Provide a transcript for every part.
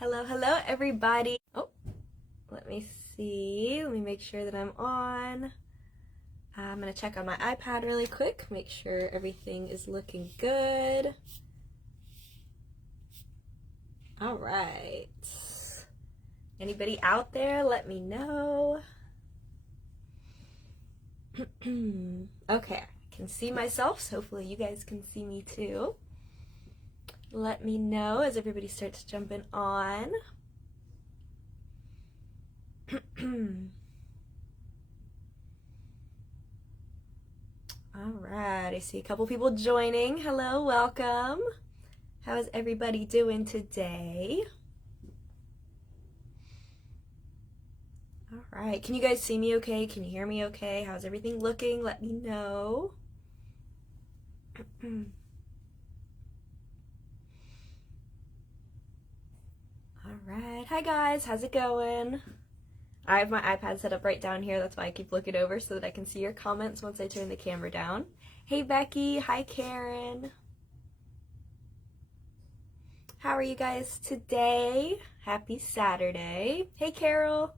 Hello, hello, everybody. Oh, let me see. Let me make sure that I'm on. I'm going to check on my iPad really quick, make sure everything is looking good. All right. Anybody out there? Let me know. Okay, I can see myself, so hopefully you guys can see me too. Let me know as everybody starts jumping on. All right, I see a couple people joining. Hello, welcome. How is everybody doing today? All right, can you guys see me okay? Can you hear me okay? How's everything looking? Let me know. Alright, hi guys, how's it going? I have my iPad set up right down here, that's why I keep looking over so that I can see your comments once I turn the camera down. Hey Becky, hi Karen. How are you guys today? Happy Saturday. Hey Carol.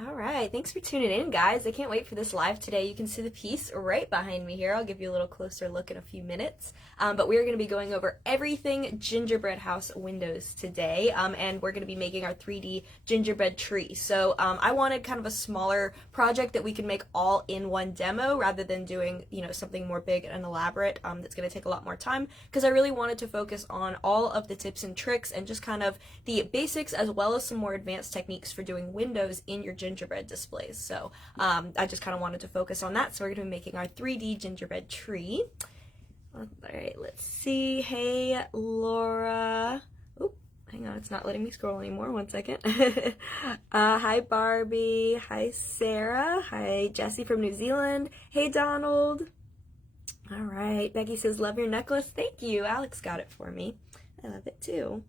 All right, thanks for tuning in, guys. I can't wait for this live today. You can see the piece right behind me here. I'll give you a little closer look in a few minutes. But we're going to be going over everything Gingerbread House windows today, and we're going to be making our 3D gingerbread tree. So I wanted kind of a smaller project that we can make all in one demo rather than doing, something more big and elaborate that's going to take a lot more time, because I really wanted to focus on all of the tips and tricks and just kind of the basics as well as some more advanced techniques for doing windows in your gingerbread displays. So I just kind of wanted to focus on that. So we're going to be making our 3D gingerbread tree. All right, let's see. Hey, Laura. Oh, hang on, it's not letting me scroll anymore. One second. Hi, Barbie. Hi, Sarah. Hi, Jessie from New Zealand. Hey, Donald. All right, Becky says, love your necklace. Thank you. Alex got it for me. I love it too.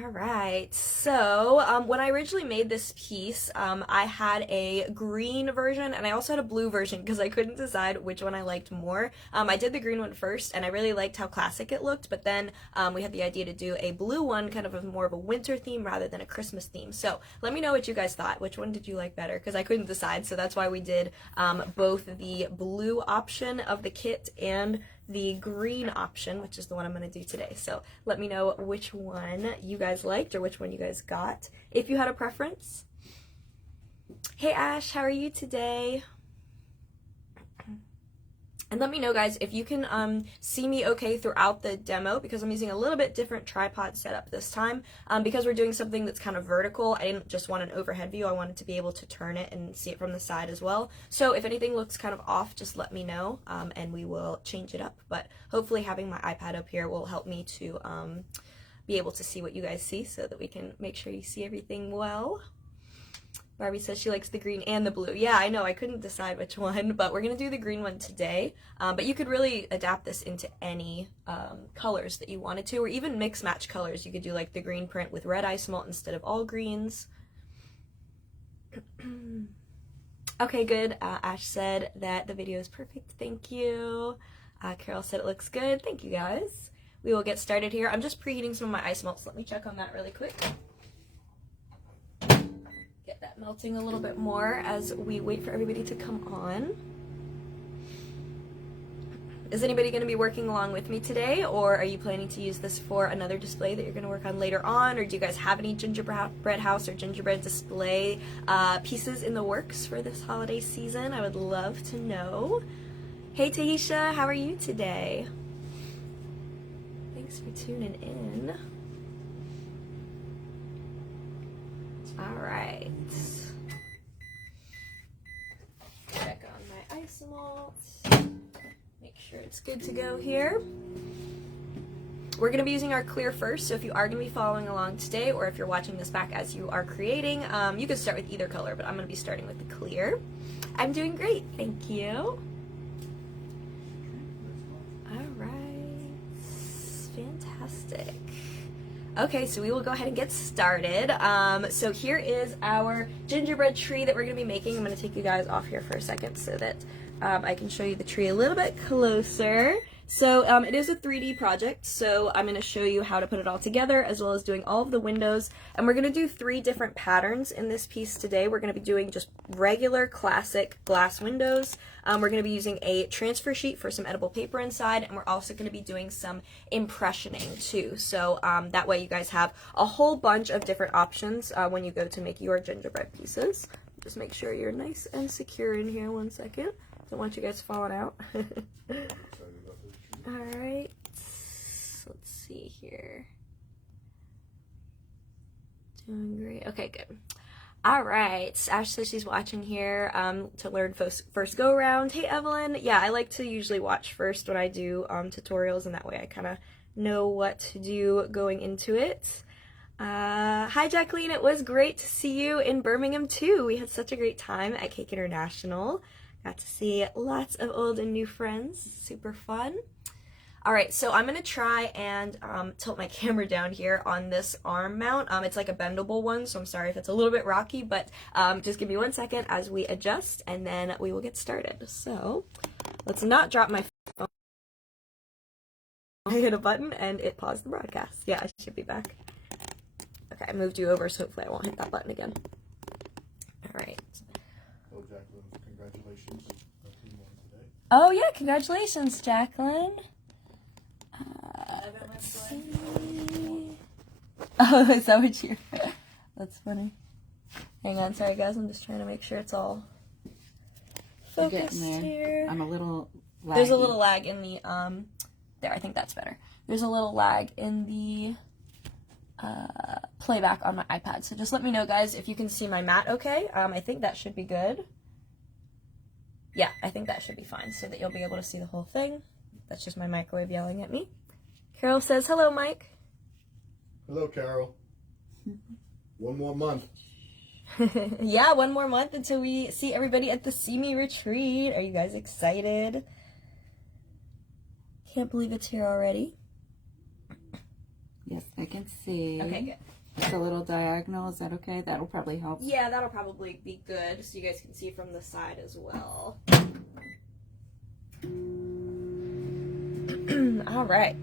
All right, so when I originally made this piece, I had a green version and I also had a blue version because I couldn't decide which one I liked more. I did the green one first and I really liked how classic it looked, but then we had the idea to do a blue one, kind of more of a winter theme rather than a Christmas theme. So let me know what you guys thought. Which one did you like better? Because I couldn't decide, so that's why we did both the blue option of the kit and the green option, which is the one I'm going to do today. So let me know which one you guys liked or which one you guys got, if you had a preference. Hey Ash, how are you today? And let me know, guys, if you can see me okay throughout the demo, because I'm using a little bit different tripod setup this time. Because we're doing something that's kind of vertical, I didn't just want an overhead view, I wanted to be able to turn it and see it from the side as well. So if anything looks kind of off, just let me know, and we will change it up. But hopefully having my iPad up here will help me to be able to see what you guys see so that we can make sure you see everything well. Barbie says she likes the green and the blue. Yeah, I know, I couldn't decide which one, but we're going to do the green one today. But you could really adapt this into any colors that you wanted to, or even mix match colors. You could do like the green print with red ice malt instead of all greens. Okay, good. Ash said that the video is perfect. Thank you. Carol said it looks good. Thank you, guys. We will get started here. I'm just preheating some of my ice melts. Let me check on that really quick. Get that melting a little bit more as we wait for everybody to come on. Is anybody going to be working along with me today, or are you planning to use this for another display that you're going to work on later on, or do you guys have any gingerbread house or gingerbread display pieces in the works for this holiday season? I would love to know. Hey Tahisha, how are you today? Thanks for tuning in. All right. Check on my ice malt. Make sure it's good to go here. We're going to be using our clear first, so if you are going to be following along today, or if you're watching this back as you are creating, you can start with either color, but I'm going to be starting with the clear. I'm doing great, thank you. All right, fantastic. Okay, so we will go ahead and get started. So here is our gingerbread tree that we're going to be making. I'm going to take you guys off here for a second so that I can show you the tree a little bit closer. So it is a 3D project, so I'm going to show you how to put it all together as well as doing all of the windows. And we're going to do 3 different patterns in this piece today. We're going to be doing just regular classic glass windows. We're going to be using a transfer sheet for some edible paper inside, and we're also going to be doing some impressioning too. So that way you guys have a whole bunch of different options when you go to make your gingerbread pieces. Just make sure you're nice and secure in here. 1 second. Don't want you guys falling out. Alright, let's see here. Doing great. Okay, good. Alright, Ash says she's watching here to learn first go around. Hey Evelyn, yeah, I like to usually watch first when I do tutorials, and that way I kind of know what to do going into it. Hi Jacqueline, it was great to see you in Birmingham too. We had such a great time at Cake International. Got to see lots of old and new friends. Super fun. Alright, so I'm going to try and tilt my camera down here on this arm mount. It's like a bendable one, so I'm sorry if it's a little bit rocky, but just give me 1 second as we adjust, and then we will get started. So, let's not drop my phone. I hit a button and it paused the broadcast. Yeah, I should be back. Okay, I moved you over, so hopefully I won't hit that button again. Alright. Hello, Jacqueline. Congratulations on team 1 today. Oh yeah, congratulations, Jacqueline. Oh, is that what you're... That's funny. Hang on, sorry guys, I'm just trying to make sure it's all focused here. I'm a little laggy. There's a little lag in the, there, I think that's better. There's a little lag in the playback on my iPad, so just let me know, guys, if you can see my mat okay. I think that should be good. Yeah, I think that should be fine, so that you'll be able to see the whole thing. That's just my microwave yelling at me. Carol says, hello, Mike. Hello, Carol. 1 more month. Yeah, 1 more month until we see everybody at the See Me retreat. Are you guys excited? Can't believe it's here already. Yes, I can see. Okay, good. It's a little diagonal. Is that okay? That'll probably help. Yeah, that'll probably be good, so you guys can see from the side as well. All right.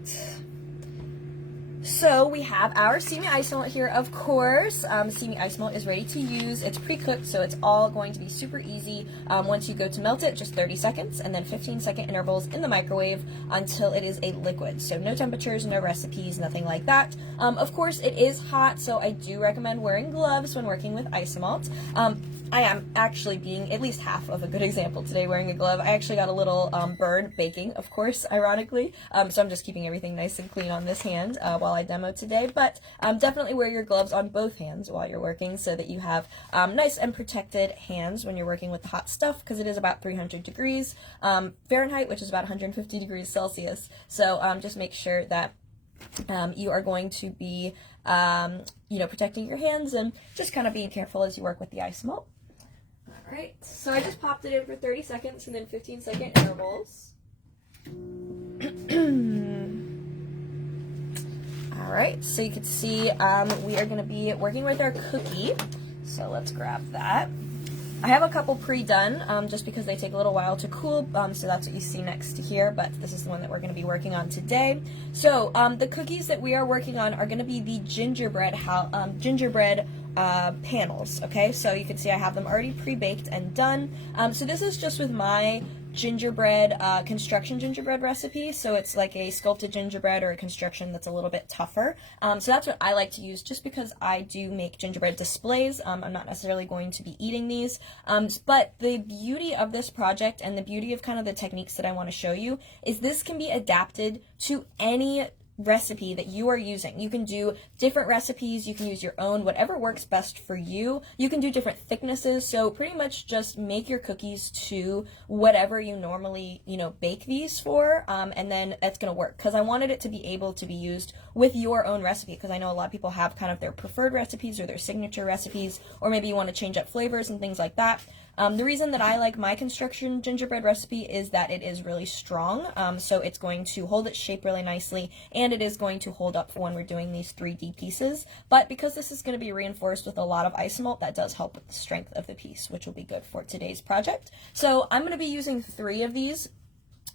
So we have our See Me ice melt here, of course. See Me ice melt is ready to use. It's pre-cooked, so it's all going to be super easy. Once you go to melt it, just 30 seconds, and then 15-second intervals in the microwave until it is a liquid. So no temperatures, no recipes, nothing like that. Of course, it is hot, so I do recommend wearing gloves when working with ice melt. I am actually being at least half of a good example today wearing a glove. I actually got a little burn baking, of course, ironically. So I'm just keeping everything nice and clean on this hand while I demo today. But definitely wear your gloves on both hands while you're working so that you have nice and protected hands when you're working with the hot stuff, because it is about 300 degrees Fahrenheit, which is about 150 degrees Celsius. So just make sure that you are going to be, protecting your hands and just kind of being careful as you work with the ice melt. Alright, so I just popped it in for 30 seconds and then 15-second intervals. Alright, so you can see we are going to be working with our cookie. So let's grab that. I have a couple pre-done just because they take a little while to cool, so that's what you see next to here, but this is the one that we're going to be working on today. So the cookies that we are working on are going to be the gingerbread panels, okay? So you can see I have them already pre-baked and done. So this is just with my gingerbread, construction gingerbread recipe, so it's like a sculpted gingerbread or a construction that's a little bit tougher. So that's what I like to use just because I do make gingerbread displays. I'm not necessarily going to be eating these, but the beauty of this project and the beauty of kind of the techniques that I want to show you is this can be adapted to any recipe that you are using. You can do different recipes, you can use your own, whatever works best for you. You can do different thicknesses, so pretty much just make your cookies to whatever you normally, bake these for, and then that's going to work, because I wanted it to be able to be used with your own recipe, because I know a lot of people have kind of their preferred recipes or their signature recipes, or maybe you want to change up flavors and things like that. The reason that I like my construction gingerbread recipe is that it is really strong, so it's going to hold its shape really nicely, and it is going to hold up for when we're doing these 3D pieces. But because this is going to be reinforced with a lot of ice melt, that does help with the strength of the piece, which will be good for today's project. So I'm going to be using 3 of these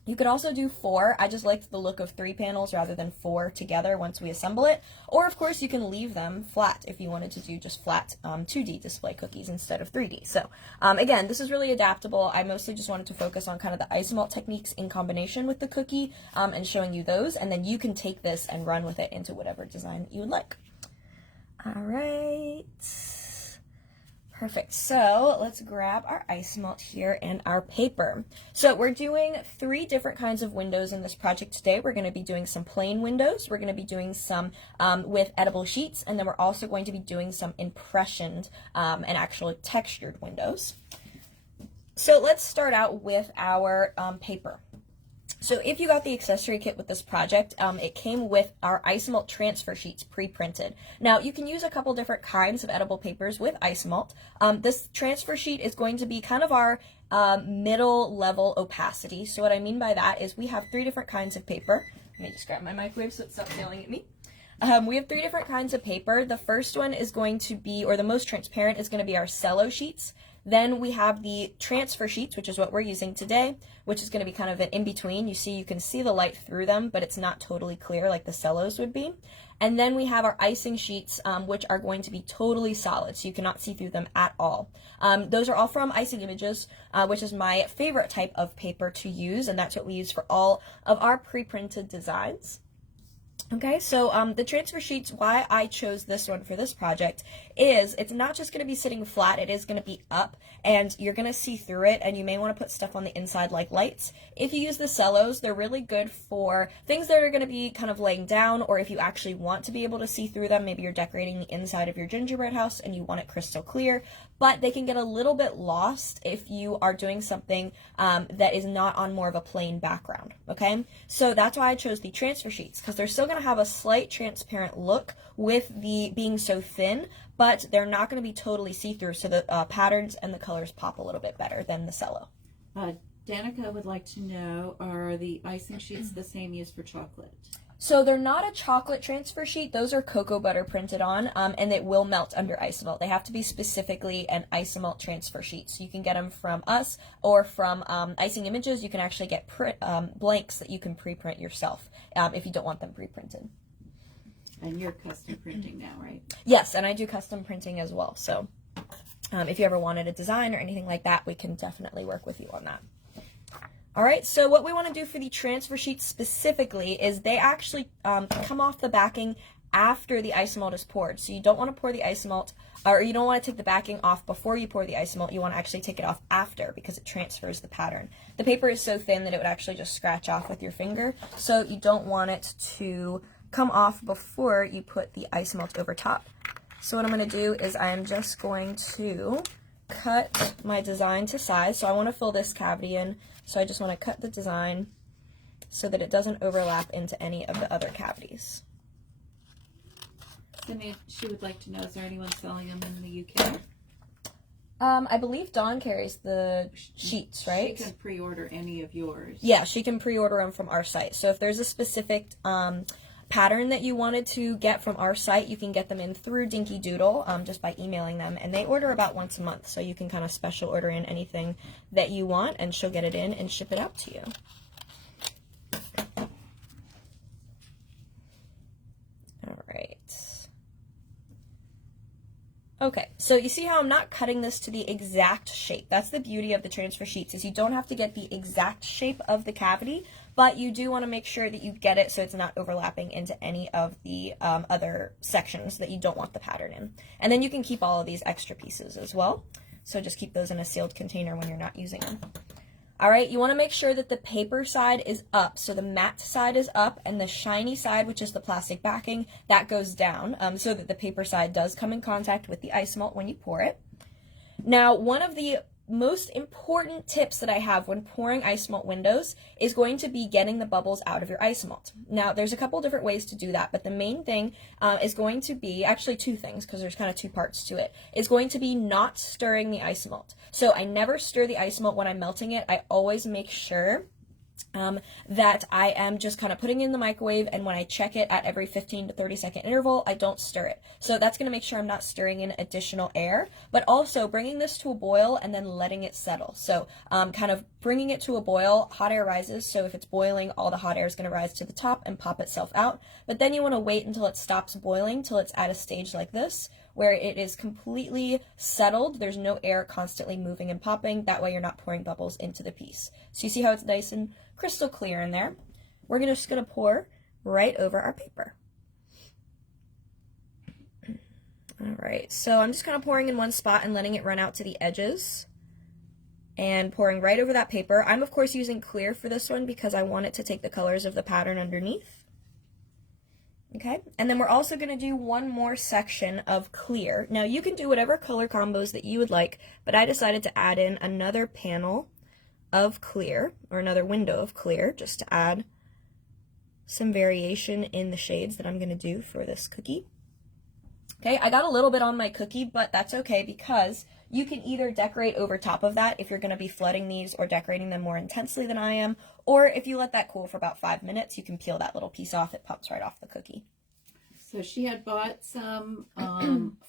You could also do 4. I just liked the look of 3 panels rather than 4 together once we assemble it. Or of course you can leave them flat if you wanted to do just flat 2D display cookies instead of 3D. So again, this is really adaptable. I mostly just wanted to focus on kind of the isomalt techniques in combination with the cookie and showing you those. And then you can take this and run with it into whatever design you would like. All right. Perfect. So let's grab our ice melt here and our paper. So we're doing 3 different kinds of windows in this project today. We're going to be doing some plain windows. We're going to be doing some with edible sheets, and then we're also going to be doing some impressioned and actually textured windows. So let's start out with our paper. So if you got the accessory kit with this project, it came with our Isomalt transfer sheets pre-printed. Now you can use a couple different kinds of edible papers with Isomalt. This transfer sheet is going to be kind of our middle level opacity. So what I mean by that is we have 3 different kinds of paper. Let me just grab my microwave so it stops yelling at me. We have 3 different kinds of paper. The first one is going to be, or the most transparent is going to be our cello sheets. Then we have the transfer sheets, which is what we're using today, which is going to be kind of an in-between. You can see the light through them, but it's not totally clear like the cellos would be. And then we have our icing sheets, which are going to be totally solid, so you cannot see through them at all. Those are all from Icing Images, which is my favorite type of paper to use, and that's what we use for all of our pre-printed designs. Okay, so the transfer sheets, why I chose this one for this project is it's not just going to be sitting flat, it is going to be up, and you're going to see through it, and you may want to put stuff on the inside like lights. If you use the cellos, they're really good for things that are going to be kind of laying down, or if you actually want to be able to see through them. Maybe you're decorating the inside of your gingerbread house and you want it crystal clear, but they can get a little bit lost if you are doing something that is not on more of a plain background, okay? So that's why I chose the transfer sheets, because they're still going to have a slight transparent look with the being so thin, but they're not going to be totally see-through, so the patterns and the colors pop a little bit better than the cello. Danica would like to know, are the icing sheets the same used for chocolate? So they're not a chocolate transfer sheet. Those are cocoa butter printed on, and it will melt under Isomalt. They have to be specifically an Isomalt transfer sheet. So you can get them from us or from Icing Images. You can actually get blanks that you can pre-print yourself if you don't want them pre-printed. And you're custom printing now, right? Yes, and I do custom printing as well. So if you ever wanted a design or anything like that, we can definitely work with you on that. All right, so what we want to do for the transfer sheets specifically is they actually come off the backing after the isomalt is poured. So you don't want to pour the isomalt, or you don't want to take the backing off before you pour the isomalt. You want to actually take it off after, because it transfers the pattern. The paper is so thin that it would actually just scratch off with your finger, so you don't want it to come off before you put the isomalt over top. So what I'm going to do is I am just going to cut my design to size. So I want to fill this cavity in, so I just want to cut the design so that it doesn't overlap into any of the other cavities. Sidney, she would like to know, is there anyone selling them in the UK? I believe Dawn carries the sheets, right? She can pre-order any of yours. Yeah, she can pre-order them from our site. So if there's a specific pattern that you wanted to get from our site, you can get them in through Dinky Doodle just by emailing them, and they order about once a month, so you can kind of special order in anything that you want, and she'll get it in and ship it out to you. All right. Okay, so you see how I'm not cutting this to the exact shape. That's the beauty of the transfer sheets, is you don't have to get the exact shape of the cavity, but you do want to make sure that you get it so it's not overlapping into any of the other sections that you don't want the pattern in. And then you can keep all of these extra pieces as well. So just keep those in a sealed container when you're not using them. All right, you want to make sure that the paper side is up. So the matte side is up, and the shiny side, which is the plastic backing, that goes down so that the paper side does come in contact with the isomalt when you pour it. Now, one of the most important tips that I have when pouring isomalt windows is going to be getting the bubbles out of your isomalt. Now, there's a couple different ways to do that, but the main thing is going to be, actually 2 things, because there's kind of 2 parts to it, is going to be not stirring the isomalt. So I never stir the isomalt when I'm melting it. I always make sure that I am just kind of putting it in the microwave, and when I check it at every 15 to 30 second interval, I don't stir it. So that's going to make sure I'm not stirring in additional air, but also bringing this to a boil and then letting it settle. So kind of bringing it to a boil, hot air rises, so if it's boiling, all the hot air is going to rise to the top and pop itself out. But then you want to wait until it stops boiling, till it's at a stage like this, where it is completely settled. There's no air constantly moving and popping. That way you're not pouring bubbles into the piece. So you see how it's nice and crystal clear in there? We're just going to pour right over our paper. All right, so I'm just kind of pouring in one spot and letting it run out to the edges and pouring right over that paper. I'm of course using clear for this one because I want it to take the colors of the pattern underneath. Okay, and then we're also going to do one more section of clear. Now you can do whatever color combos that you would like, but I decided to add in another panel of clear, or another window of clear, just to add some variation in the shades that I'm going to do for this cookie. Okay, I got a little bit on my cookie, but that's okay because you can either decorate over top of that if you're going to be flooding these or decorating them more intensely than I am, or if you let that cool for about 5 minutes, you can peel that little piece off. It pops right off the cookie. So she had bought some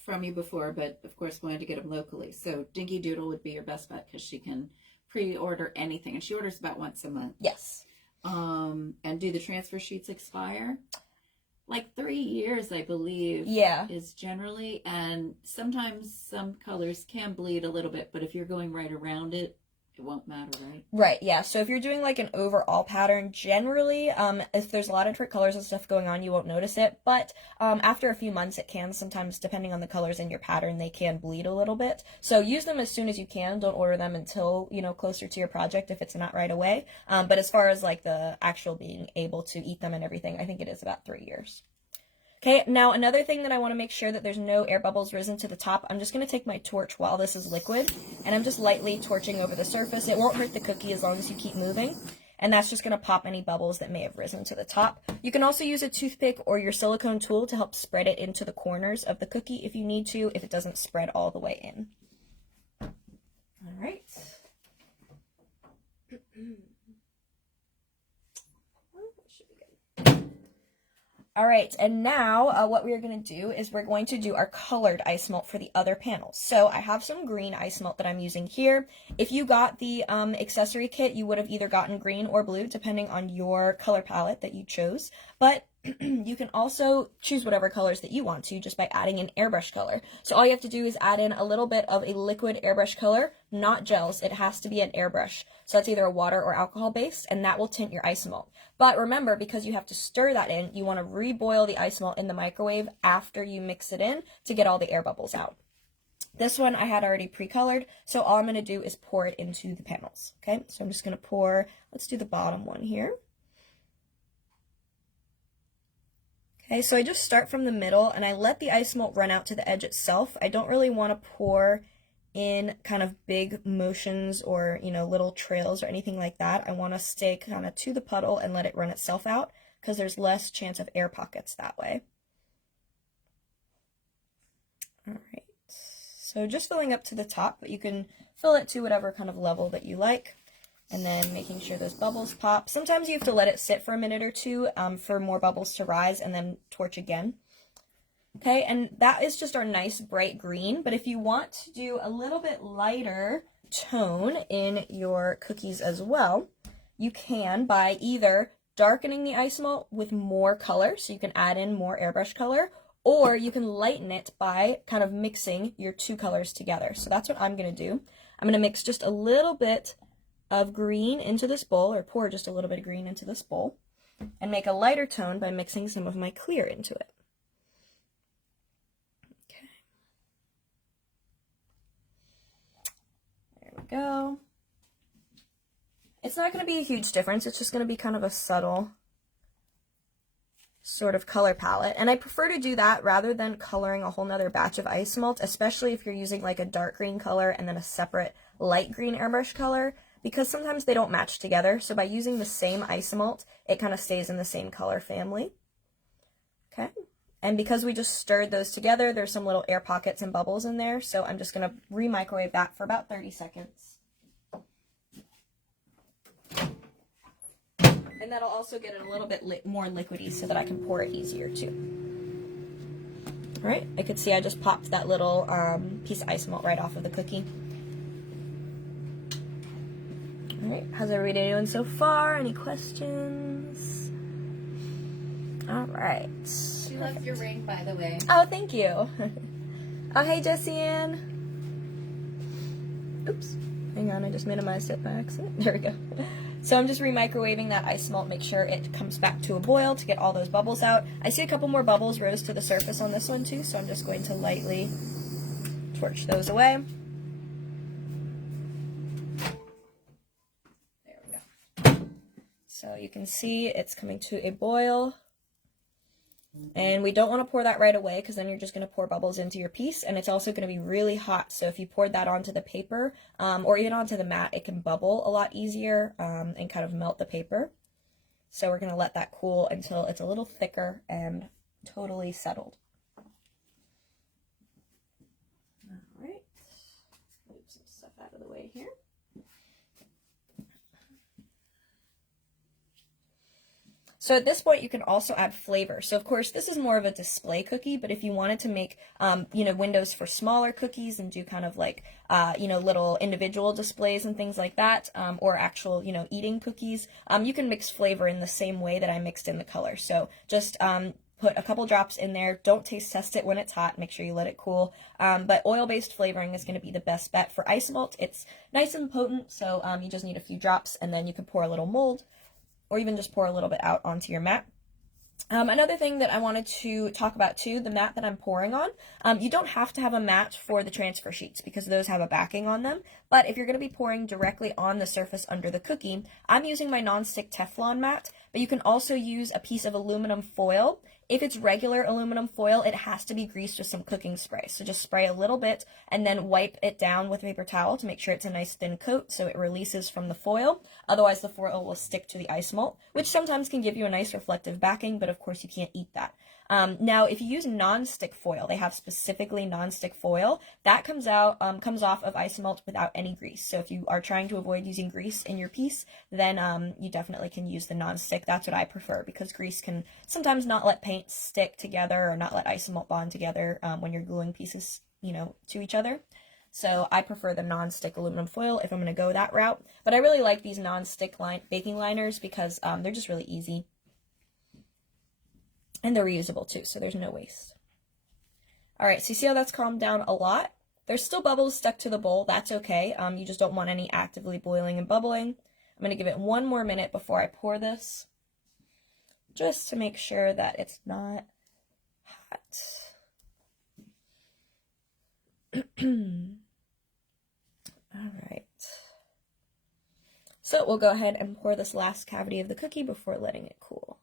from you before, but of course wanted to get them locally. So Dinky Doodle would be your best bet because she can pre-order anything, and she orders about once a month. Yes. And do the transfer sheets expire? Like 3 years, I believe. Yeah. Is generally, and sometimes some colors can bleed a little bit, but if you're going right around it, it won't matter, right? Right, yeah. So if you're doing like an overall pattern, generally, if there's a lot of different colors and stuff going on, you won't notice it. But after a few months, it can sometimes, depending on the colors in your pattern, they can bleed a little bit. So use them as soon as you can. Don't order them until, you know, closer to your project if it's not right away. But as far as like the actual being able to eat them and everything, I think it is about 3 years. Okay, now another thing that I want to make sure that there's no air bubbles risen to the top, I'm just going to take my torch while this is liquid, and I'm just lightly torching over the surface. It won't hurt the cookie as long as you keep moving, and that's just going to pop any bubbles that may have risen to the top. You can also use a toothpick or your silicone tool to help spread it into the corners of the cookie if you need to, if it doesn't spread all the way in. All right. All right, and now what we are going to do is we're going to do our colored ice melt for the other panels. So I have some green ice melt that I'm using here. If you got the accessory kit, you would have either gotten green or blue, depending on your color palette that you chose. But you can also choose whatever colors that you want to just by adding an airbrush color. So all you have to do is add in a little bit of a liquid airbrush color, not gels. It has to be an airbrush. So that's either a water or alcohol based, and that will tint your ice melt. But remember, because you have to stir that in, you want to reboil the ice melt in the microwave after you mix it in to get all the air bubbles out. This one I had already pre-colored, so all I'm going to do is pour it into the panels. Okay, so I'm just going to pour, let's do the bottom one here. Okay, so I just start from the middle and I let the ice melt run out to the edge itself. I don't really want to pour in kind of big motions or, you know, little trails or anything like that. I want to stay kind of to the puddle and let it run itself out because there's less chance of air pockets that way. All right, so just filling up to the top, but you can fill it to whatever kind of level that you like. And then making sure those bubbles pop. Sometimes you have to let it sit for a minute or two for more bubbles to rise and then torch again. Okay, and that is just our nice bright green. But if you want to do a little bit lighter tone in your cookies as well, you can by either darkening the ice melt with more color, so you can add in more airbrush color, or you can lighten it by kind of mixing your two colors together. So that's what I'm going to do. I'm going to mix just a little bit of green into this bowl, or pour just a little bit of green into this bowl, and make a lighter tone by mixing some of my clear into it. Okay. There we go. It's not going to be a huge difference, it's just going to be kind of a subtle sort of color palette, and I prefer to do that rather than coloring a whole nother batch of ice melt, especially if you're using like a dark green color and then a separate light green airbrush color, because sometimes they don't match together. So by using the same ice melt, it kind of stays in the same color family. Okay, and because we just stirred those together, there's some little air pockets and bubbles in there, so I'm just going to re-microwave that for about 30 seconds. And that'll also get it a little bit more liquidy so that I can pour it easier too. All right, I could see I just popped that little piece of ice melt right off of the cookie. All Alright, how's everybody doing so far? Any questions? Alright. She loves your ring, by the way. Oh, thank you. Oh, hey, Jessie Ann. Oops. Hang on, I just minimized it by accident. There we go. So I'm just re-microwaving that ice malt, make sure it comes back to a boil to get all those bubbles out. I see a couple more bubbles rose to the surface on this one too, so I'm just going to lightly torch those away. There we go. So you can see it's coming to a boil. And we don't want to pour that right away because then you're just going to pour bubbles into your piece, and it's also going to be really hot. So if you poured that onto the paper or even onto the mat, it can bubble a lot easier and kind of melt the paper. So we're going to let that cool until it's a little thicker and totally settled. All right, move some stuff out of the way here. So at this point, you can also add flavor. So of course, this is more of a display cookie, but if you wanted to make, windows for smaller cookies and do kind of like, little individual displays and things like that, or actual, eating cookies, you can mix flavor in the same way that I mixed in the color. So just put a couple drops in there. Don't taste test it when it's hot. Make sure you let it cool. But oil-based flavoring is going to be the best bet for ice malt. It's nice and potent, so you just need a few drops, and then you can pour a little mold, or even just pour a little bit out onto your mat. Another thing that I wanted to talk about too, the mat that I'm pouring on, you don't have to have a mat for the transfer sheets because those have a backing on them, but if you're going to be pouring directly on the surface under the cookie, I'm using my non-stick Teflon mat, but you can also use a piece of aluminum foil. If it's regular aluminum foil, it has to be greased with some cooking spray. So just spray a little bit and then wipe it down with a paper towel to make sure it's a nice thin coat so it releases from the foil. Otherwise, the foil will stick to the ice malt, which sometimes can give you a nice reflective backing, but of course you can't eat that. Now, if you use non-stick foil, they have specifically non-stick foil, that comes off of ice malt without any grease. So if you are trying to avoid using grease in your piece, then you definitely can use the non-stick. That's what I prefer because grease can sometimes not let paint stick together or not let ice malt bond together when you're gluing pieces, to each other. So I prefer the non-stick aluminum foil if I'm going to go that route. But I really like these non-stick baking liners because they're just really easy. And they're reusable too, so there's no waste. All right, so you see how that's calmed down a lot? There's still bubbles stuck to the bowl. That's okay. You just don't want any actively boiling and bubbling. I'm going to give it one more minute before I pour this, just to make sure that it's not hot. All right. So we'll go ahead and pour this last cavity of the cookie before letting it cool.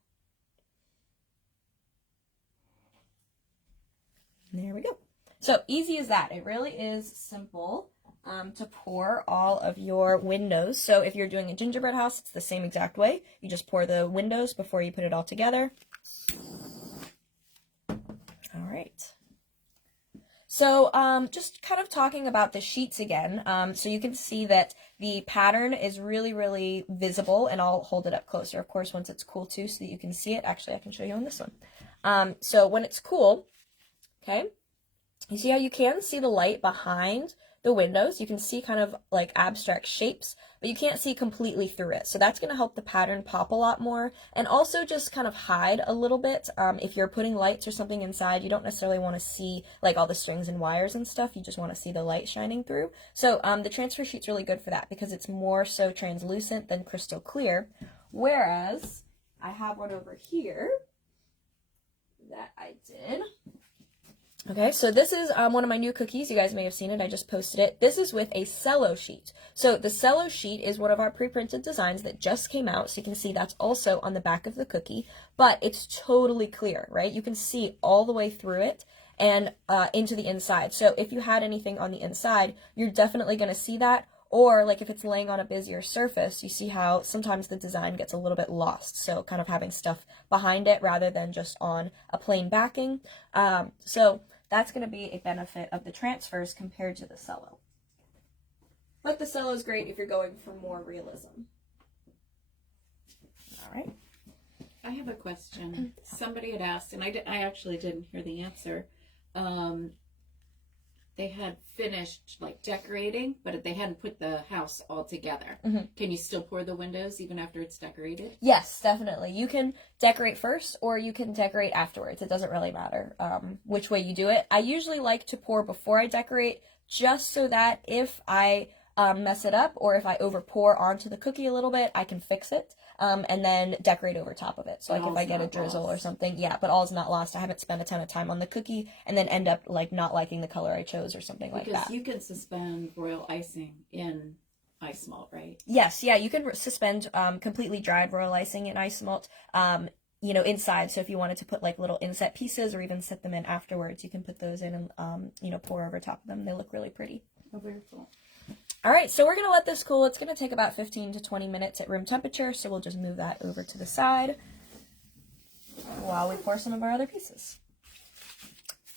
There we go. So easy as that. It really is simple to pour all of your windows. So if you're doing a gingerbread house, it's the same exact way. You just pour the windows before you put it all together. All right. So just kind of talking about the sheets again. So you can see that the pattern is really, really visible, and I'll hold it up closer, of course, once it's cool too, so that you can see it. Actually, I can show you on this one. So when it's cool, okay, you see how you can see the light behind the windows. You can see kind of like abstract shapes, but you can't see completely through it. So that's going to help the pattern pop a lot more, and also just kind of hide a little bit. If you're putting lights or something inside, you don't necessarily want to see like all the strings and wires and stuff. You just want to see the light shining through. So the transfer sheet's really good for that because it's more so translucent than crystal clear. Whereas I have one over here that I did. Okay, so this is one of my new cookies. You guys may have seen it. I just posted it. This is with a cello sheet. So the cello sheet is one of our pre-printed designs that just came out. So you can see that's also on the back of the cookie, but it's totally clear, right? You can see all the way through it and into the inside. So if you had anything on the inside, you're definitely going to see that. Or like if it's laying on a busier surface, you see how sometimes the design gets a little bit lost. So kind of having stuff behind it rather than just on a plain backing. So that's going to be a benefit of the transfers compared to the cello. But the cello is great if you're going for more realism. All right. I have a question. Somebody had asked, and I actually didn't hear the answer. they had finished like decorating, but they hadn't put the house all together. Can you still pour the windows even after it's decorated? Yes, definitely. You can decorate first or you can decorate afterwards. It doesn't really matter which way you do it. I usually like to pour before I decorate, just so that if I mess it up or if I over pour onto the cookie a little bit, I can fix it and then decorate over top of it. So like if I get a drizzle or something, yeah, but all's not lost. I haven't spent a ton of time on the cookie and then end up like not liking the color I chose or something like that. Because you can suspend royal icing in ice malt, right? Yes, yeah, you can suspend completely dried royal icing in ice malt, you know, inside. So if you wanted to put like little inset pieces or even set them in afterwards, you can put those in and, you know, pour over top of them. They look really pretty. Oh, very cool. All right, so we're going to let this cool. It's going to take about 15 to 20 minutes at room temperature, so we'll just move that over to the side while we pour some of our other pieces.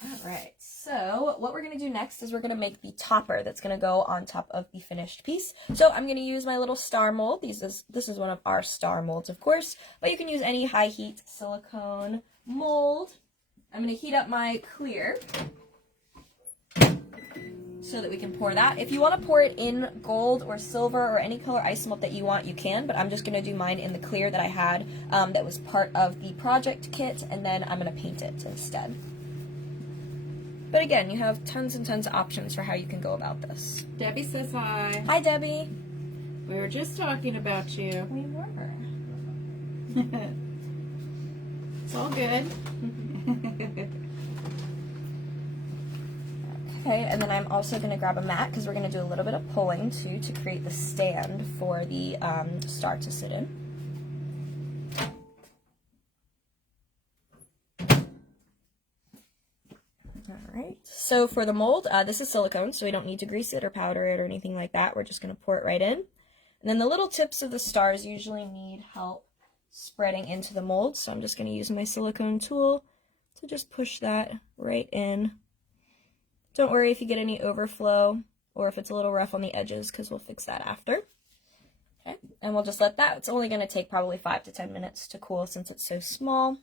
All right, so what we're going to do next is we're going to make the topper that's going to go on top of the finished piece. So I'm going to use my little star mold. This is one of our star molds, of course, but you can use any high heat silicone mold. I'm going to heat up my clear so that we can pour that. If you want to pour it in gold or silver or any color ice malt that you want, you can, but I'm just going to do mine in the clear that I had that was part of the project kit, and then I'm going to paint it instead. But again, you have tons and tons of options for how you can go about this. Debbie says hi. Hi, Debbie. We were just talking about you. We were. It's all good. Okay, and then I'm also going to grab a mat because we're going to do a little bit of pulling too to create the stand for the star to sit in. Alright, so for the mold, this is silicone, so we don't need to grease it or powder it or anything like that. We're just going to pour it right in. And then the little tips of the stars usually need help spreading into the mold, so I'm just going to use my silicone tool to just push that right in. Don't worry if you get any overflow or if it's a little rough on the edges, because we'll fix that after. Okay, and we'll just let that. It's only going to take probably 5 to 10 minutes to cool since it's so small.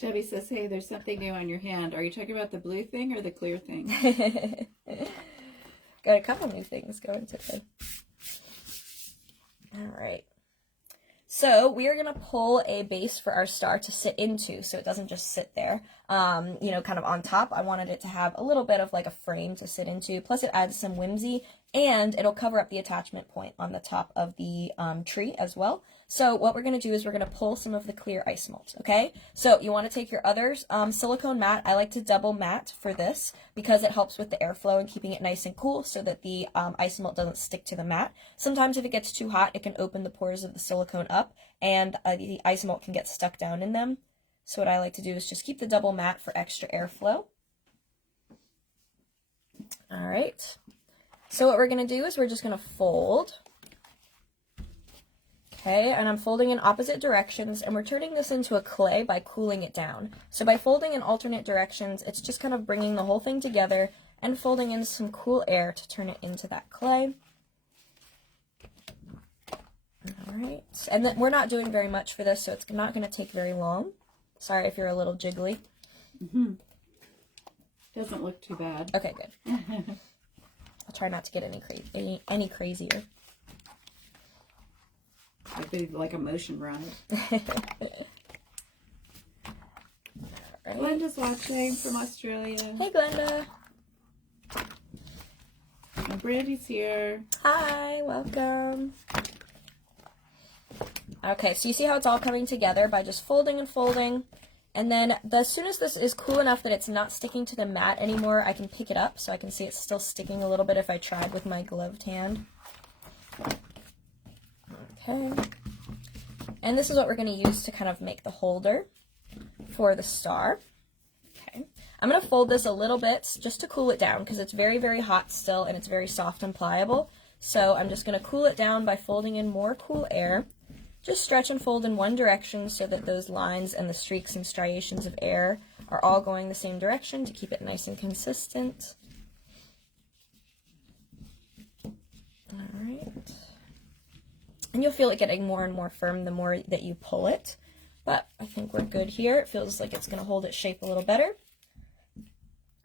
Debbie says, hey, there's something new on your hand. Are you talking about the blue thing or the clear thing? Got a couple new things going today. All right. So we are going to pull a base for our star to sit into so it doesn't just sit there, you know, kind of on top. I wanted it to have a little bit of like a frame to sit into, plus it adds some whimsy, and it'll cover up the attachment point on the top of the tree as well. So what we're going to do is we're going to pull some of the clear ice malt, okay? So you want to take your other silicone mat. I like to double mat for this because it helps with the airflow and keeping it nice and cool so that the ice malt doesn't stick to the mat. Sometimes if it gets too hot, it can open the pores of the silicone up and the ice malt can get stuck down in them. So what I like to do is just keep the double mat for extra airflow. All right. So what we're going to do is we're just going to fold. Okay, and I'm folding in opposite directions, and we're turning this into a clay by cooling it down. So by folding in alternate directions, it's just kind of bringing the whole thing together and folding in some cool air to turn it into that clay. All right, and then we're not doing very much for this, so it's not going to take very long. Sorry if you're a little jiggly. Mm-hmm. Doesn't look too bad. Okay, good. I'll try not to get any crazier. It'd be like a motion ride. Right. Glenda's watching from Australia. Hey, Glenda. And Brandy's here. Hi, welcome. Okay, so you see how it's all coming together by just folding and folding. And then as soon as this is cool enough that it's not sticking to the mat anymore, I can pick it up so I can see it's still sticking a little bit if I tried with my gloved hand. Okay. And this is what we're going to use to kind of make the holder for the star. Okay. I'm going to fold this a little bit just to cool it down because it's very, very hot still and it's very soft and pliable. So I'm just going to cool it down by folding in more cool air. Just stretch and fold in one direction so that those lines and the streaks and striations of air are all going the same direction to keep it nice and consistent. All right. And you'll feel it getting more and more firm the more that you pull it. But I think we're good here. It feels like it's going to hold its shape a little better.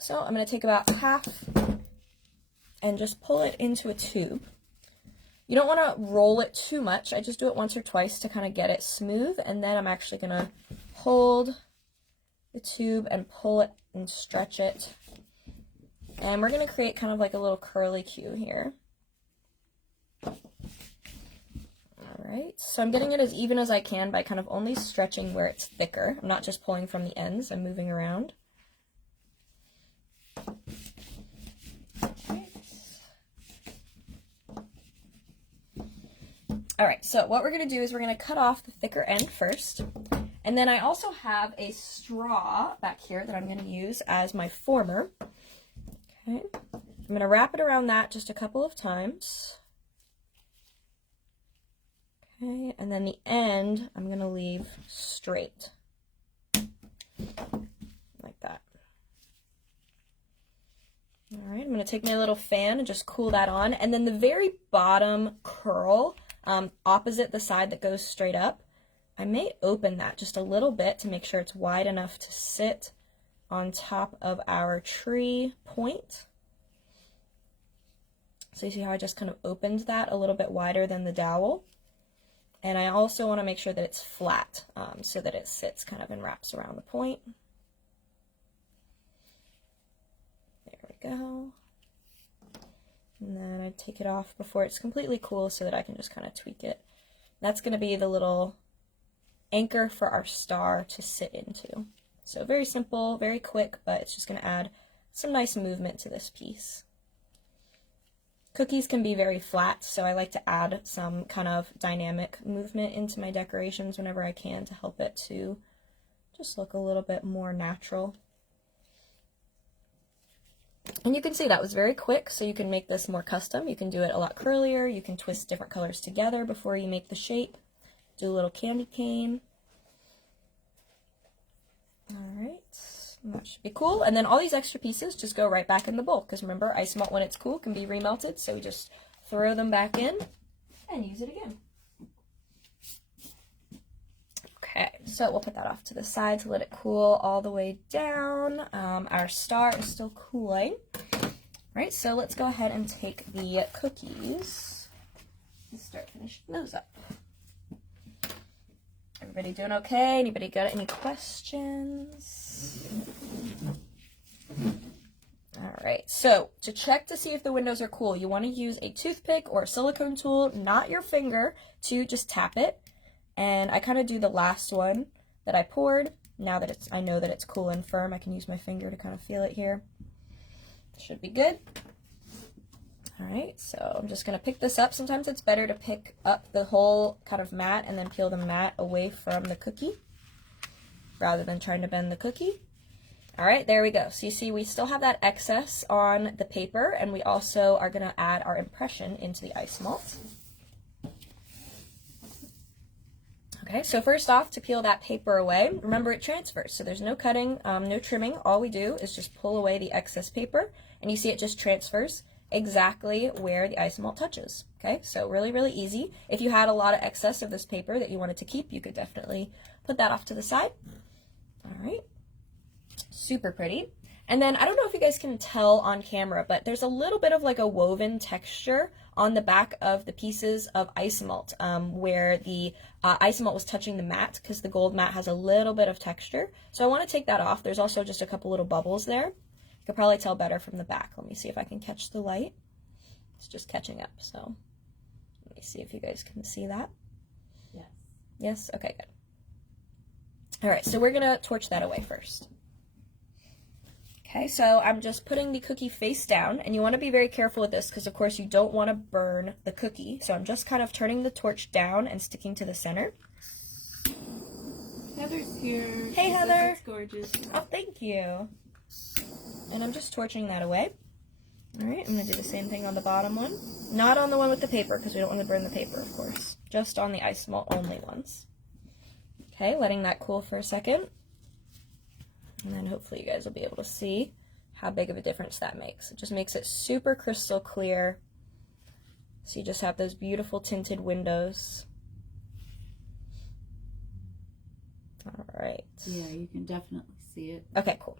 So I'm going to take about half and just pull it into a tube. You don't want to roll it too much. I just do it once or twice to kind of get it smooth, and then I'm actually going to hold the tube and pull it and stretch it. And we're going to create kind of like a little curly Q here. Alright, so I'm getting it as even as I can by kind of only stretching where it's thicker. I'm not just pulling from the ends, I'm moving around. Alright, so what we're going to do is we're going to cut off the thicker end first. And then I also have a straw back here that I'm going to use as my former. Okay, I'm going to wrap it around that just a couple of times. Okay, and then the end I'm going to leave straight. Like that. Alright, I'm going to take my little fan and just cool that on. And then the very bottom curl, opposite the side that goes straight up, I may open that just a little bit to make sure it's wide enough to sit on top of our tree point. So you see how I just kind of opened that a little bit wider than the dowel. And I also want to make sure that it's flat so that it sits kind of and wraps around the point. There we go. And then I take it off before it's completely cool so that I can just kind of tweak it. That's going to be the little anchor for our star to sit into. So very simple, very quick, but it's just going to add some nice movement to this piece. Cookies can be very flat, so I like to add some kind of dynamic movement into my decorations whenever I can to help it to just look a little bit more natural. And you can see that was very quick, so you can make this more custom. You can do it a lot curlier, you can twist different colors together before you make the shape. Do a little candy cane. Alright, that should be cool. And then all these extra pieces just go right back in the bowl, because remember, ice malt when it's cool can be remelted, so we just throw them back in and use it again. Okay, so we'll put that off to the side to let it cool all the way down. Our star is still cooling. Right, so let's go ahead and take the cookies and start finishing those up. Everybody doing okay? Anybody got any questions? Alright, so to check to see if the windows are cool, you want to use a toothpick or a silicone tool, not your finger, to just tap it. And I kind of do the last one that I poured. Now that I know that it's cool and firm, I can use my finger to kind of feel it here. Should be good. Alright, so I'm just going to pick this up. Sometimes it's better to pick up the whole kind of mat and then peel the mat away from the cookie rather than trying to bend the cookie. Alright, there we go. So you see we still have that excess on the paper, and we also are going to add our impression into the ice malt. Okay, so first off, to peel that paper away, remember it transfers, so there's no cutting, no trimming. All we do is just pull away the excess paper, and you see it just transfers exactly where the ice malt touches. Okay, so really, really easy. If you had a lot of excess of this paper that you wanted to keep, you could definitely put that off to the side. All right, super pretty. And then I don't know if you guys can tell on camera, but there's a little bit of like a woven texture on the back of the pieces of ice malt where the ice malt was touching the mat, because the gold mat has a little bit of texture. So I want to take that off. There's also just a couple little bubbles there. You can probably tell better from the back. Let me see if I can catch the light. It's just catching up, so let me see if you guys can see that. Yes. Yes? Okay, good. All right, so we're going to torch that away first. Okay, so I'm just putting the cookie face down, and you want to be very careful with this because, of course, you don't want to burn the cookie. So I'm just kind of turning the torch down and sticking to the center. Heather's here. Hey, Heather. It's gorgeous. Oh, thank you. And I'm just torching that away. All right, I'm going to do the same thing on the bottom one. Not on the one with the paper, because we don't want to burn the paper, of course. Just on the ice malt only ones. Okay, letting that cool for a second. And then hopefully you guys will be able to see how big of a difference that makes. It just makes it super crystal clear. So you just have those beautiful tinted windows. All right. Yeah, you can definitely see it. Okay, cool.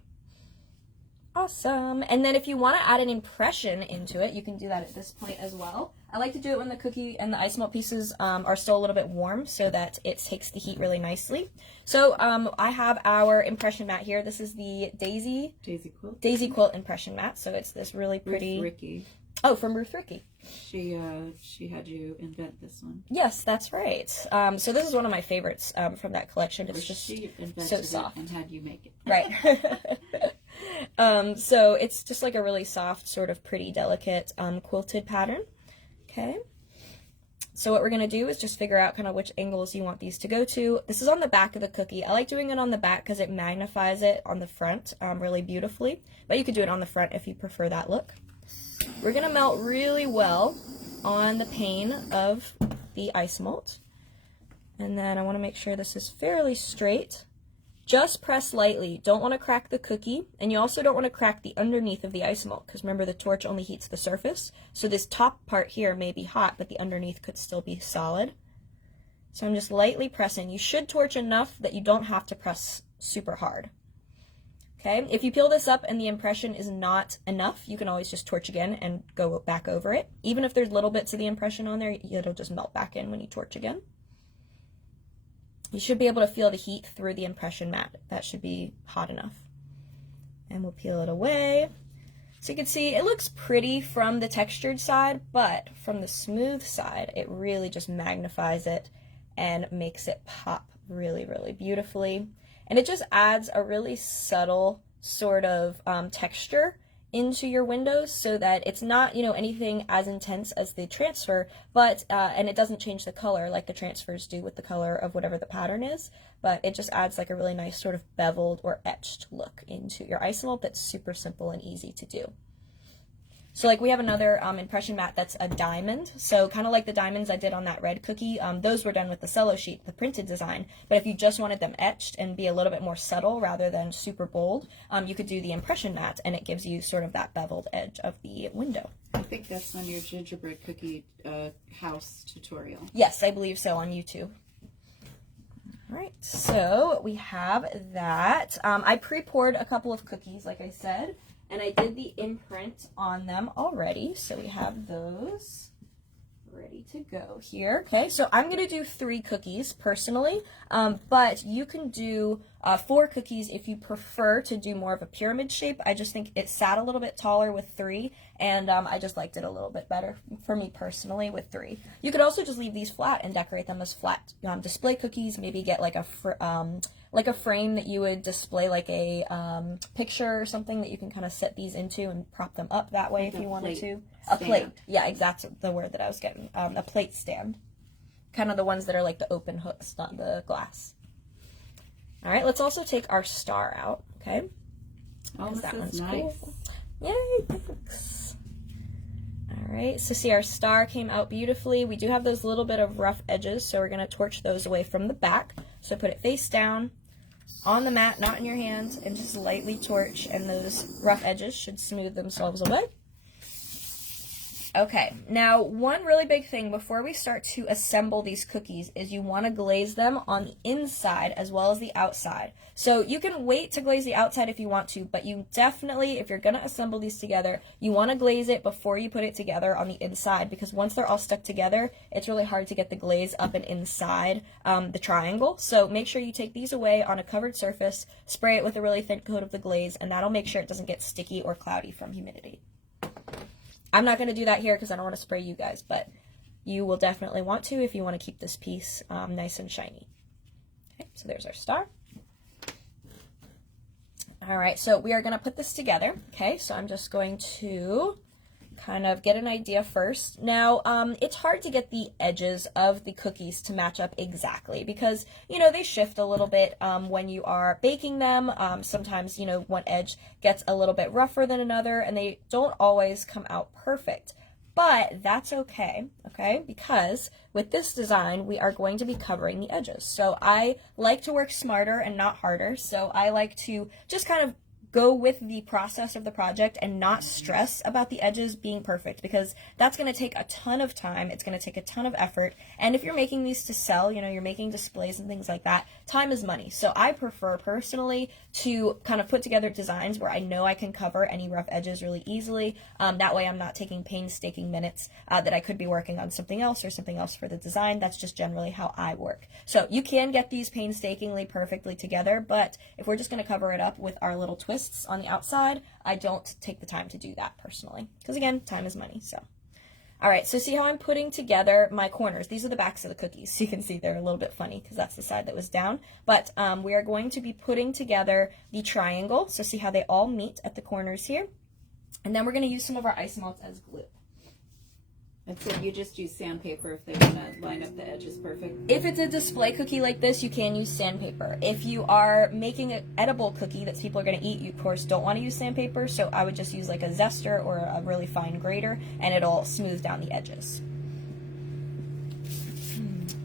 Awesome. And then if you want to add an impression into it, you can do that at this point as well. I like to do it when the cookie and the ice melt pieces are still a little bit warm so that it takes the heat really nicely. So I have our impression mat here. This is the Daisy Quilt impression mat. So it's this really pretty. Ruth Ricky. Oh, from Ruth Ricky. She had you invent this one. Yes, that's right. So this is one of my favorites from that collection. It's just so soft. And had you make it. Right. So it's just like a really soft, sort of pretty, delicate quilted pattern. Okay. So what we're going to do is just figure out kind of which angles you want these to go to. This is on the back of the cookie. I like doing it on the back because it magnifies it on the front really beautifully. But you could do it on the front if you prefer that look. We're going to melt really well on the pane of the ice melt. And then I want to make sure this is fairly straight. Just press lightly. Don't want to crack the cookie, and you also don't want to crack the underneath of the ice melt, because remember the torch only heats the surface. So this top part here may be hot, but the underneath could still be solid. So I'm just lightly pressing. You should torch enough that you don't have to press super hard. Okay, if you peel this up and the impression is not enough, you can always just torch again and go back over it. Even if there's little bits of the impression on there, it'll just melt back in when you torch again. You should be able to feel the heat through the impression mat. That should be hot enough. And we'll peel it away. So you can see it looks pretty from the textured side, but from the smooth side, it really just magnifies it and makes it pop really, really beautifully. And it just adds a really subtle sort of texture into your windows so that it's not, anything as intense as the transfer, but, and it doesn't change the color like the transfers do with the color of whatever the pattern is, but it just adds like a really nice sort of beveled or etched look into your ice melt that's super simple and easy to do. So like we have another impression mat that's a diamond, so kind of like the diamonds I did on that red cookie, those were done with the cello sheet, the printed design, but if you just wanted them etched and be a little bit more subtle rather than super bold, you could do the impression mat, and it gives you sort of that beveled edge of the window. I think that's on your gingerbread cookie house tutorial. Yes, I believe so, on YouTube. All right, so we have that. I pre-poured a couple of cookies, like I said, and I did the imprint on them already, so we have those ready to go here. Okay, so I'm going to do 3 cookies personally, but you can do 4 cookies if you prefer to do more of a pyramid shape. I just think it sat a little bit taller with 3, and I just liked it a little bit better for me personally with 3. You could also just leave these flat and decorate them as flat display cookies. Maybe get like a frame that you would display like a picture or something that you can kind of set these into and prop them up that way if you wanted to. A plate. Yeah, exactly the word that I was getting. A plate stand. Kind of the ones that are like the open hooks, not the glass. All right, let's also take our star out, okay? Oh, this that is one's nice. cool. Yay, thanks. All right, so see our star came out beautifully. We do have those little bit of rough edges, so we're gonna torch those away from the back. So put it face down on the mat, not in your hands, and just lightly torch, and those rough edges should smooth themselves away. Okay, now one really big thing before we start to assemble these cookies is you want to glaze them on the inside as well as the outside. So you can wait to glaze the outside if you want to, but you definitely, if you're going to assemble these together, you want to glaze it before you put it together on the inside, because once they're all stuck together, it's really hard to get the glaze up and inside the triangle. So make sure you take these away on a covered surface, spray it with a really thin coat of the glaze, and that'll make sure it doesn't get sticky or cloudy from humidity. I'm not going to do that here because I don't want to spray you guys, but you will definitely want to if you want to keep this piece nice and shiny. Okay, so there's our star. All right, so we are going to put this together. Okay, so I'm just going to kind of get an idea first. Now, it's hard to get the edges of the cookies to match up exactly because, they shift a little bit when you are baking them. Sometimes, one edge gets a little bit rougher than another, and they don't always come out perfect. But that's okay, because with this design, we are going to be covering the edges. So I like to work smarter and not harder. So I like to just kind of go with the process of the project and not stress about the edges being perfect, because that's going to take a ton of time. It's going to take a ton of effort. And if you're making these to sell, you know, you're making displays and things like that, time is money. So I prefer personally to kind of put together designs where I know I can cover any rough edges really easily. That way I'm not taking painstaking minutes that I could be working on something else or something else for the design. That's just generally how I work. So you can get these painstakingly perfectly together, but if we're just going to cover it up with our little twists on the outside, I don't take the time to do that personally, because again, time is money. So all right, so see how I'm putting together my corners. These are the backs of the cookies, so you can see they're a little bit funny because that's the side that was down, but we are going to be putting together the triangle. So see how they all meet at the corners here, and then we're going to use some of our ice melts as glue. And so you just use sandpaper if they want to line up the edges perfect? If it's a display cookie like this, you can use sandpaper. If you are making an edible cookie that people are going to eat, you of course don't want to use sandpaper, so I would just use like a zester or a really fine grater, and it'll smooth down the edges.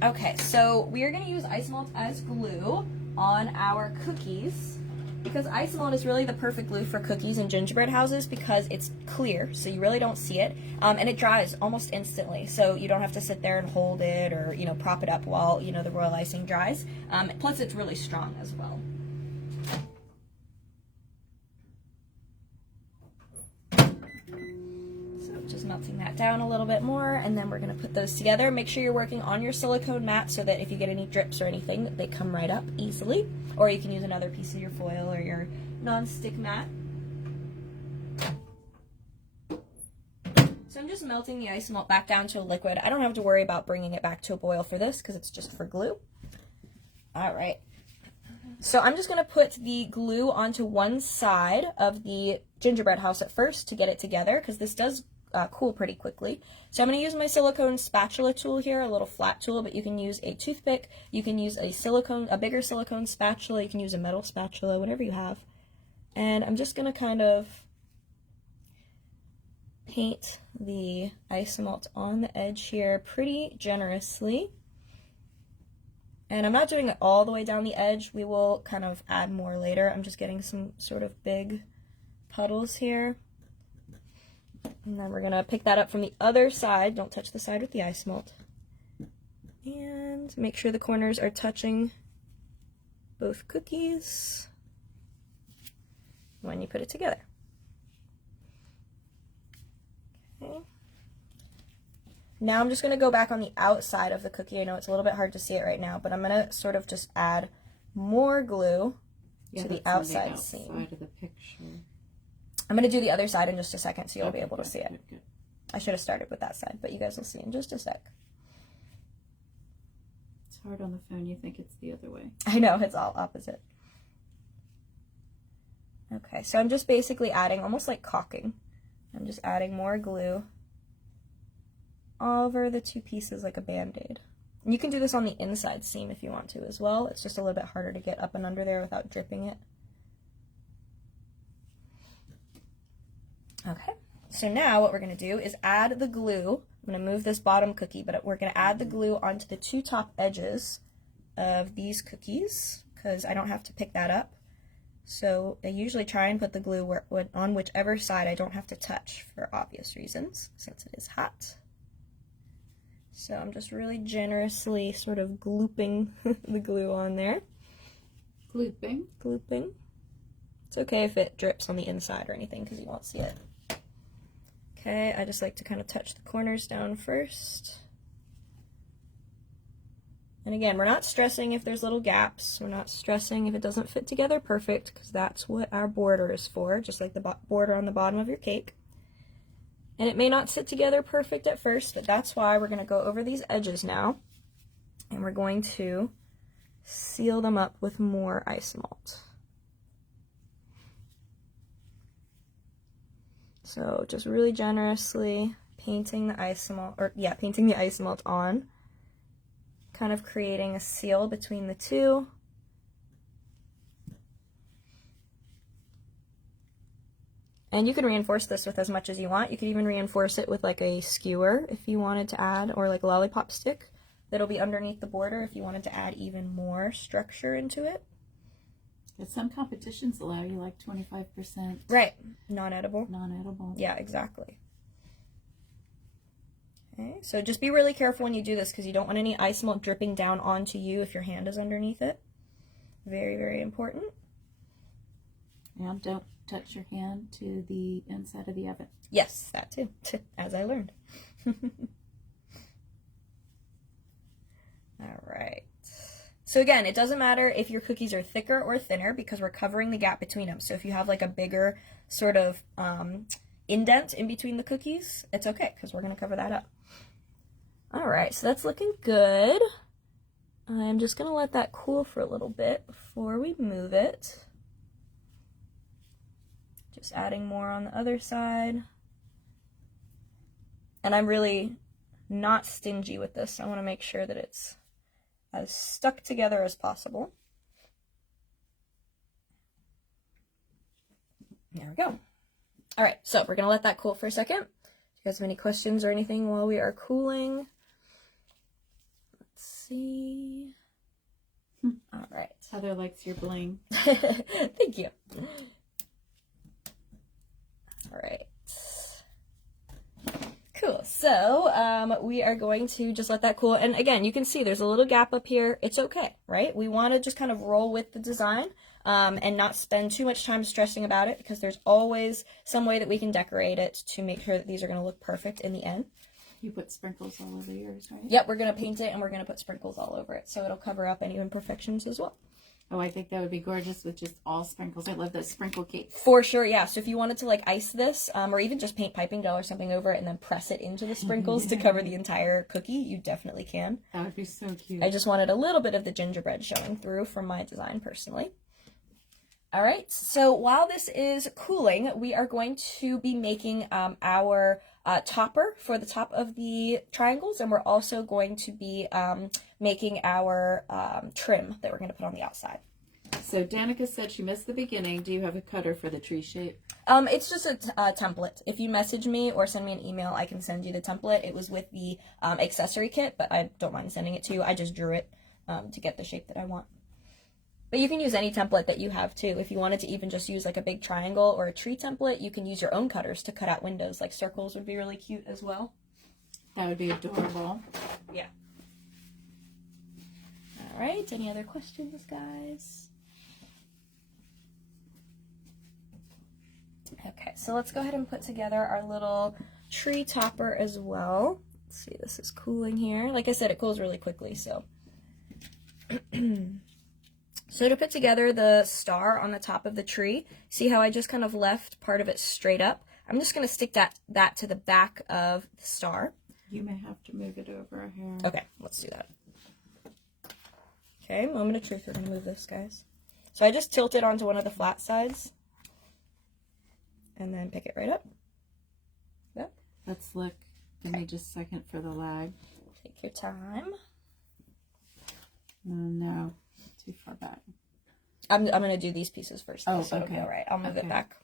Okay, so we are going to use ice melt as glue on our cookies, because ice melt is really the perfect glue for cookies and gingerbread houses because it's clear, so you really don't see it, and it dries almost instantly, so you don't have to sit there and hold it or, you know, prop it up while, you know, the royal icing dries. Plus it's really strong as well. Just melting that down a little bit more, and then we're going to put those together. Make sure you're working on your silicone mat so that if you get any drips or anything, they come right up easily. Or you can use another piece of your foil or your non-stick mat. So I'm just melting the ice melt back down to a liquid. I don't have to worry about bringing it back to a boil for this because it's just for glue. All right. So I'm just going to put the glue onto one side of the gingerbread house at first to get it together, because this does cool pretty quickly. So I'm going to use my silicone spatula tool here, a little flat tool, but you can use a toothpick, you can use a bigger silicone spatula, you can use a metal spatula, whatever you have. And I'm just going to kind of paint the ice melt on the edge here pretty generously. And I'm not doing it all the way down the edge. We will kind of add more later. I'm just getting some sort of big puddles here. And then we're going to pick that up from the other side. Don't touch the side with the ice melt. And make sure the corners are touching both cookies when you put it together. Okay. Now I'm just going to go back on the outside of the cookie. I know it's a little bit hard to see it right now, but I'm going to sort of just add more glue to the outside seam. Of the picture. I'm going to do the other side in just a second so you'll be able to see it. Good. I should have started with that side, but you guys will see in just a sec. It's hard on the phone. You think it's the other way. I know, it's all opposite. Okay, so I'm just basically adding, almost like caulking. I'm just adding more glue all over the two pieces like a band-aid. And you can do this on the inside seam if you want to as well. It's just a little bit harder to get up and under there without dripping it. Okay, so now what we're going to do is add the glue. I'm going to move this bottom cookie, but we're going to add the glue onto the two top edges of these cookies because I don't have to pick that up. So I usually try and put the glue on whichever side I don't have to touch for obvious reasons since it is hot. So I'm just really generously sort of glooping the glue on there. Glooping? Glooping. It's okay if it drips on the inside or anything because you won't see it. Okay, I just like to kind of touch the corners down first. And again, we're not stressing if there's little gaps. We're not stressing if it doesn't fit together perfect because that's what our border is for, just like the border on the bottom of your cake. And it may not sit together perfect at first, but that's why we're going to go over these edges now. And we're going to seal them up with more ice melt. So just really generously painting the ice melt on, kind of creating a seal between the two. And you can reinforce this with as much as you want. You could even reinforce it with like a skewer if you wanted to add, or like a lollipop stick that'll be underneath the border if you wanted to add even more structure into it. But some competitions allow you like 25% Right. Non-edible. non-edible. Yeah, exactly. Okay, so just be really careful when you do this because you don't want any ice melt dripping down onto you if your hand is underneath it. Very, very important. And don't touch your hand to the inside of the oven. Yes, that too, as I learned. All right. So again, it doesn't matter if your cookies are thicker or thinner because we're covering the gap between them. So if you have like a bigger sort of indent in between the cookies, it's okay because we're going to cover that up. All right, so that's looking good. I'm just going to let that cool for a little bit before we move it. Just adding more on the other side. And I'm really not stingy with this. I want to make sure that it's as stuck together as possible. There we go. All right, so we're going to let that cool for a second. Do you guys have any questions or anything while we are cooling? Let's see. All right. Heather likes your bling. Thank you. All right. Cool. So we are going to just let that cool. And again, you can see there's a little gap up here. It's okay, right? We want to just kind of roll with the design and not spend too much time stressing about it because there's always some way that we can decorate it to make sure that these are going to look perfect in the end. You put sprinkles all over yours, right? Yep, we're going to paint it and we're going to put sprinkles all over it. So it'll cover up any imperfections as well. Oh, I think that would be gorgeous with just all sprinkles. I love those sprinkle cakes. For sure, yeah. So if you wanted to like ice this, or even just paint piping gel or something over it and then press it into the sprinkles to cover the entire cookie, you definitely can. That would be so cute. I just wanted a little bit of the gingerbread showing through from my design personally. All right, so while this is cooling, we are going to be making our topper for the top of the triangles, and we're also going to be making our trim that we're going to put on the outside. So Danica said she missed the beginning. Do you have a cutter for the tree shape? It's just a template. If you message me or send me an email, I can send you the template. It was with the accessory kit, but I don't mind sending it to you. I just drew it to get the shape that I want. But you can use any template that you have too. If you wanted to even just use like a big triangle or a tree template, you can use your own cutters to cut out windows. Like circles would be really cute as well. That would be adorable. Yeah. All right. Any other questions, guys? Okay, so let's go ahead and put together our little tree topper as well. Let's see, this is cooling here. Like I said, it cools really quickly, so. So to put together the star on the top of the tree, see how I just kind of left part of it straight up? I'm just going to stick that to the back of the star. You may have to move it over here. Okay, let's do that. Okay, moment of truth. We're going to move this, guys. So I just tilt it onto one of the flat sides. And then pick it right up. Yep. Let's look. Give me just a second for the lag. Take your time. Oh, no. Too far back. I'm going to do these pieces first. Oh, so okay. It'll be all right. I'll move it back.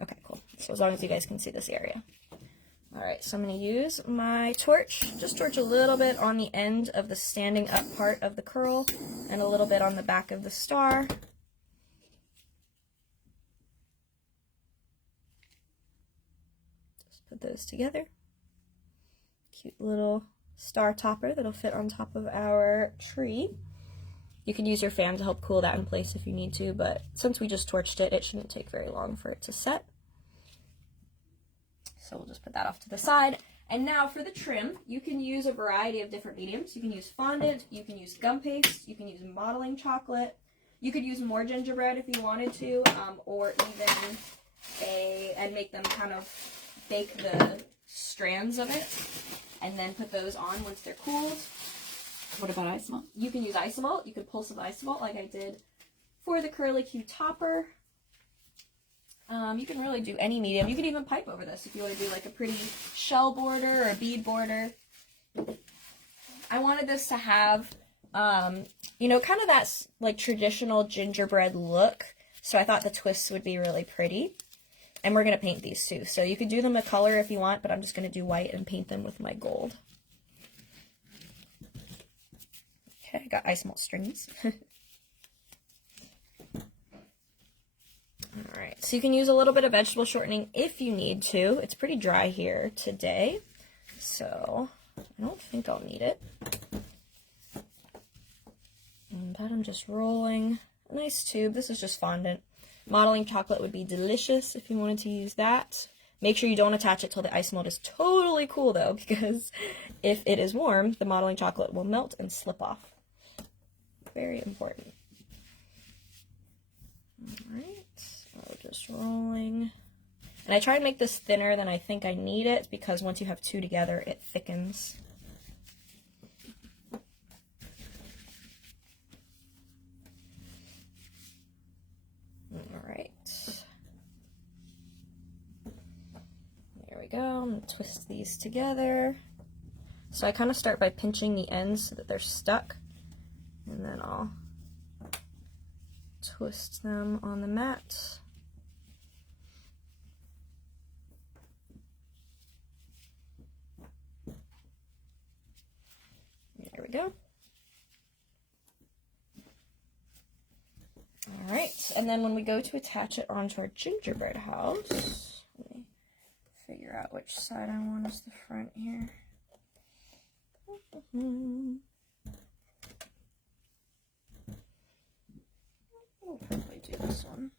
Okay, cool. So as long as you guys can see this area. All right, so I'm going to use my torch. Just torch a little bit on the end of the standing up part of the curl and a little bit on the back of the star. Just put those together. Cute little star topper that'll fit on top of our tree. You can use your fan to help cool that in place if you need to, but since we just torched it, it shouldn't take very long for it to set. So we'll just put that off to the side. And now for the trim, you can use a variety of different mediums. You can use fondant, you can use gum paste, you can use modeling chocolate. You could use more gingerbread if you wanted to, or even and make them kind of bake the strands of it and then put those on once they're cooled. What about ice melt? You can use isomalt. You could pull some isomalt like I did for the curly Q topper. You can really do any medium. You can even pipe over this if you want to do like a pretty shell border or a bead border. I wanted this to have, you know, kind of that like traditional gingerbread look. So I thought the twists would be really pretty. And we're going to paint these too. So you could do them a color if you want, but I'm just going to do white and paint them with my gold. Okay, I got ice melt strings. All right, so you can use a little bit of vegetable shortening if you need to. It's pretty dry here today, so I don't think I'll need it. And that I'm just rolling a nice tube. This is just fondant. Modeling chocolate would be delicious if you wanted to use that. Make sure you don't attach it till the ice mold is totally cool though, because if it is warm, the modeling chocolate will melt and slip off. Very important. Alright, so just rolling. And I try to make this thinner than I think I need it, because once you have two together, it thickens. Alright. There we go. I'm going to twist these together. So I kind of start by pinching the ends so that they're stuck. And then I'll twist them on the mat. There we go. Alright, and then when we go to attach it onto our gingerbread house, let me figure out which side I want as the front here. We'll probably do this one.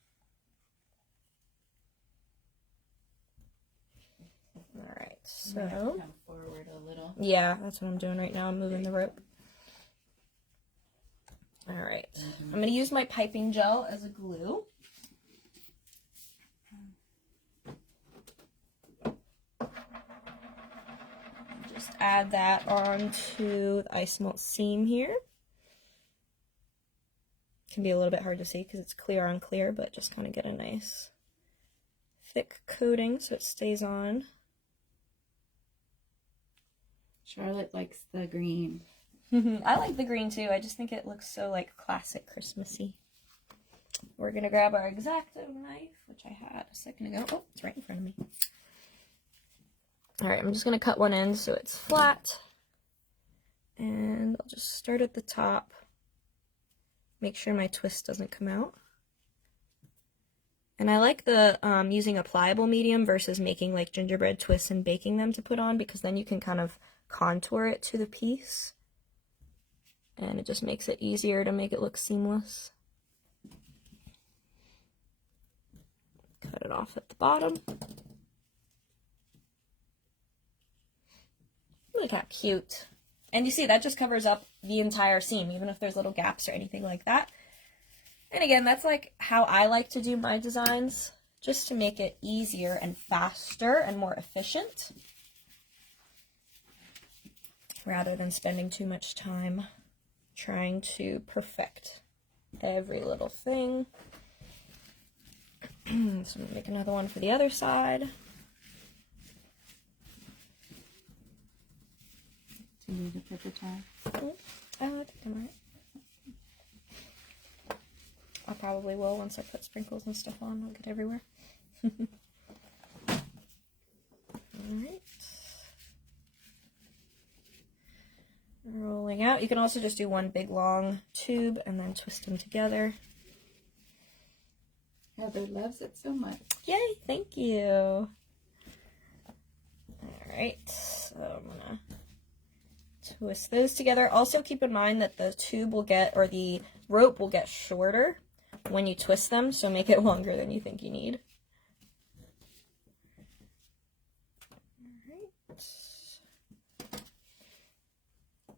Alright, so come forward a little. yeah, that's what I'm doing right now. I'm moving the rope. Alright, I'm going to use my piping gel as a glue. Just add that onto the ice melt seam here. Can be a little bit hard to see because it's clear on clear, but just kind of get a nice thick coating so it stays on. Charlotte likes the green. I like the green too. I just think it looks so like classic Christmassy. We're gonna grab our X-Acto knife, which I had a second ago. Oh, it's right in front of me. Alright, I'm just gonna cut one end so it's flat. And I'll just start at the top. Make sure my twist doesn't come out. And I like the using a pliable medium versus making like gingerbread twists and baking them to put on, because then you can kind of contour it to the piece. And it just makes it easier to make it look seamless. Cut it off at the bottom. Look how cute. And you see, that just covers up the entire seam, even if there's little gaps or anything like that. And again, that's like how I like to do my designs, just to make it easier and faster and more efficient, rather than spending too much time trying to perfect every little thing. So I'm going to make another one for the other side. Do you need a paper towel? I think I'm alright. I probably will once I put sprinkles and stuff on. I'll get everywhere. Alright. Rolling out. You can also just do one big long tube and then twist them together. Heather loves it so much. Yay, thank you. Alright, so I'm gonna twist those together. Also keep in mind that the tube will get, or the rope will get shorter when you twist them, so make it longer than you think you need. Alright.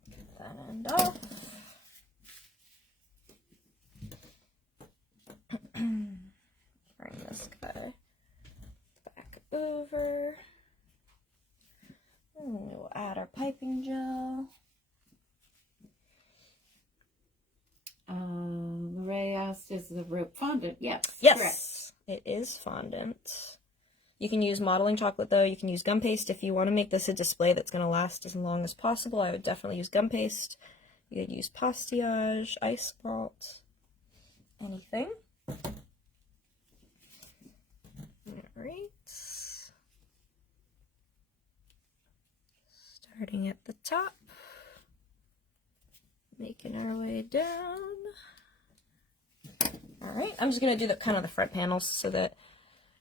Get that end off. Bring this guy back over. And we'll add our piping gel. Lorraine asked, is the rope fondant? Yes. Yes, correct. it is fondant. You can use modeling chocolate though. You can use gum paste if you want to make this a display that's going to last as long as possible. I would definitely use gum paste. You could use pastillage, ice malt, anything. Alright. Starting at the top. Making our way down. Alright, I'm just going to do the kind of the front panels so that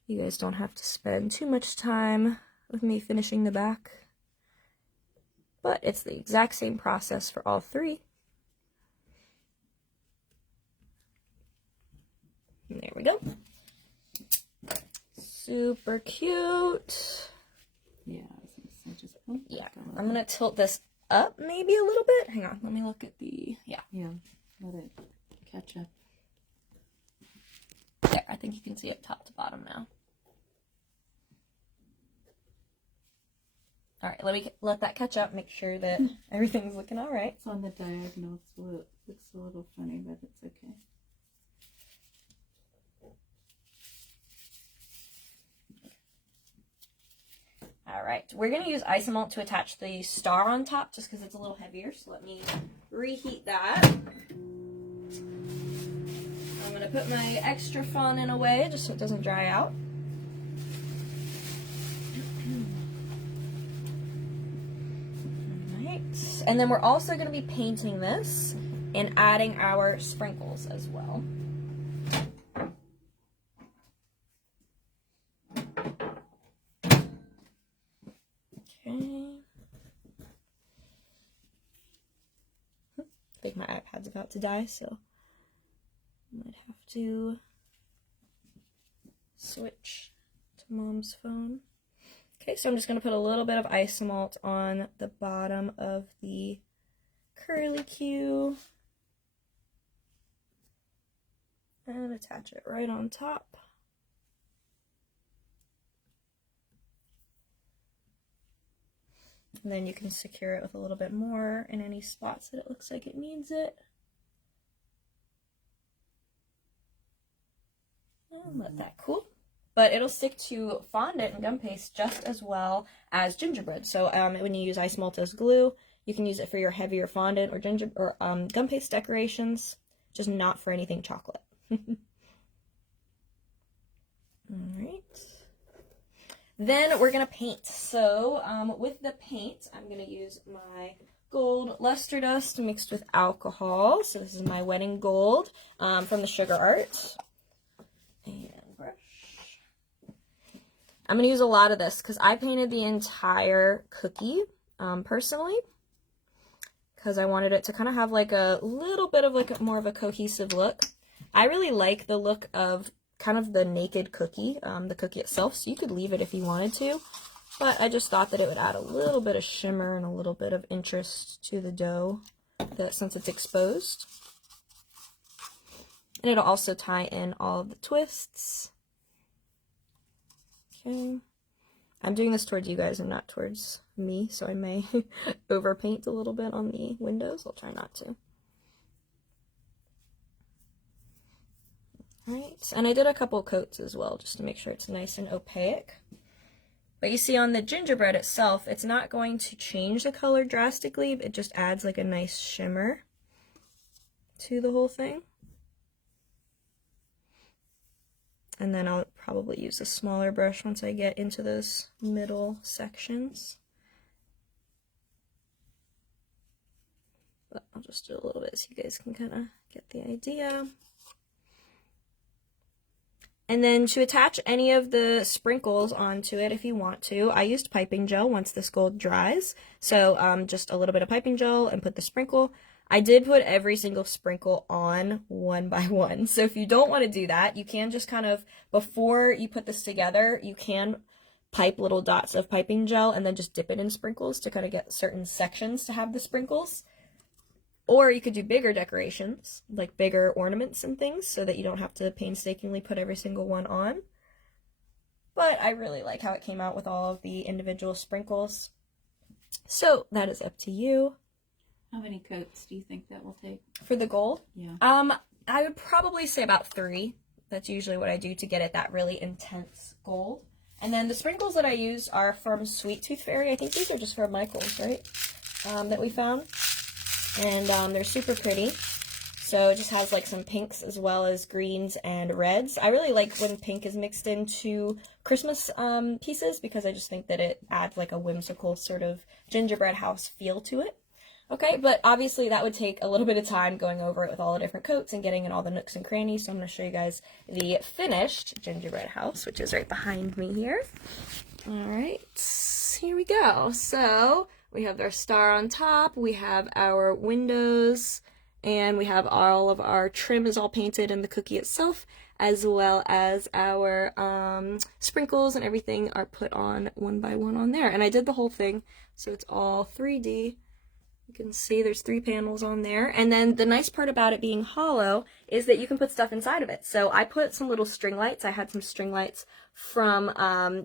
you guys don't have to spend too much time with me finishing the back. But it's the exact same process for all three. And there we go. Super cute. Yeah, I was gonna say just yeah. I'm gonna tilt this up maybe a little bit. Hang on, let me look at the yeah, let it catch up. There, I think you can see it top to bottom now. All right, let that catch up. Make sure that everything's looking all right. It's on the diagonal, so it looks a little funny, but it's okay. All right, we're going to use isomalt to attach the star on top just because it's a little heavier. So let me reheat that. I'm going to put my extra fondant away just so it doesn't dry out. All right, and then we're also going to be painting this and adding our sprinkles as well. I think my iPad's about to die, so I might have to switch to Mom's phone. Okay, so I'm just going to put a little bit of isomalt on the bottom of the curlicue and attach it right on top. And then you can secure it with a little bit more in any spots that it looks like it needs it. And let that cool. But it'll stick to fondant and gum paste just as well as gingerbread. So when you use isomalt as glue, you can use it for your heavier fondant or gum paste decorations, just not for anything chocolate. Alright. Then we're going to paint. So with the paint, I'm going to use my gold luster dust mixed with alcohol. So this is my wedding gold from the Sugar Art. And brush. I'm going to use a lot of this because I painted the entire cookie personally because I wanted it to kind of have like a little bit of like more of a cohesive look. I really like the look of kind of the naked cookie, the cookie itself, so you could leave it if you wanted to, but I just thought that it would add a little bit of shimmer and a little bit of interest to the dough since it's exposed. And it'll also tie in all of the twists. Okay. I'm doing this towards you guys and not towards me, so I may overpaint a little bit on the windows. I'll try not to. Alright, and I did a couple coats as well, just to make sure it's nice and opaque. But you see on the gingerbread itself, it's not going to change the color drastically, it just adds like a nice shimmer to the whole thing. And then I'll probably use a smaller brush once I get into those middle sections. But I'll just do a little bit so you guys can kind of get the idea. And then to attach any of the sprinkles onto it if you want to, I used piping gel once this gold dries. So just a little bit of piping gel and put the sprinkle. I did put every single sprinkle on one by one. So if you don't want to do that, you can just kind of, before you put this together, you can pipe little dots of piping gel and then just dip it in sprinkles to kind of get certain sections to have the sprinkles. Or you could do bigger decorations, like bigger ornaments and things, so that you don't have to painstakingly put every single one on. But I really like how it came out with all of the individual sprinkles. So that is up to you. How many coats do you think that will take? For the gold? Yeah. I would probably say about 3. That's usually what I do to get it that really intense gold. And then the sprinkles that I use are from Sweet Tooth Fairy. I think these are just from Michael's, right? That we found. And they're super pretty. So it just has like some pinks as well as greens and reds. I really like when pink is mixed into Christmas pieces because I just think that it adds like a whimsical sort of gingerbread house feel to it. Okay, but obviously that would take a little bit of time going over it with all the different coats and getting in all the nooks and crannies. So I'm going to show you guys the finished gingerbread house, which is right behind me here. All right, here we go. So we have our star on top, we have our windows, and we have all of our trim is all painted in the cookie itself, as well as our sprinkles and everything are put on one by one on there. And I did the whole thing, so it's all 3D. You can see there's 3 panels on there. And then the nice part about it being hollow is that you can put stuff inside of it. So I put some little string lights. I had some string lights from,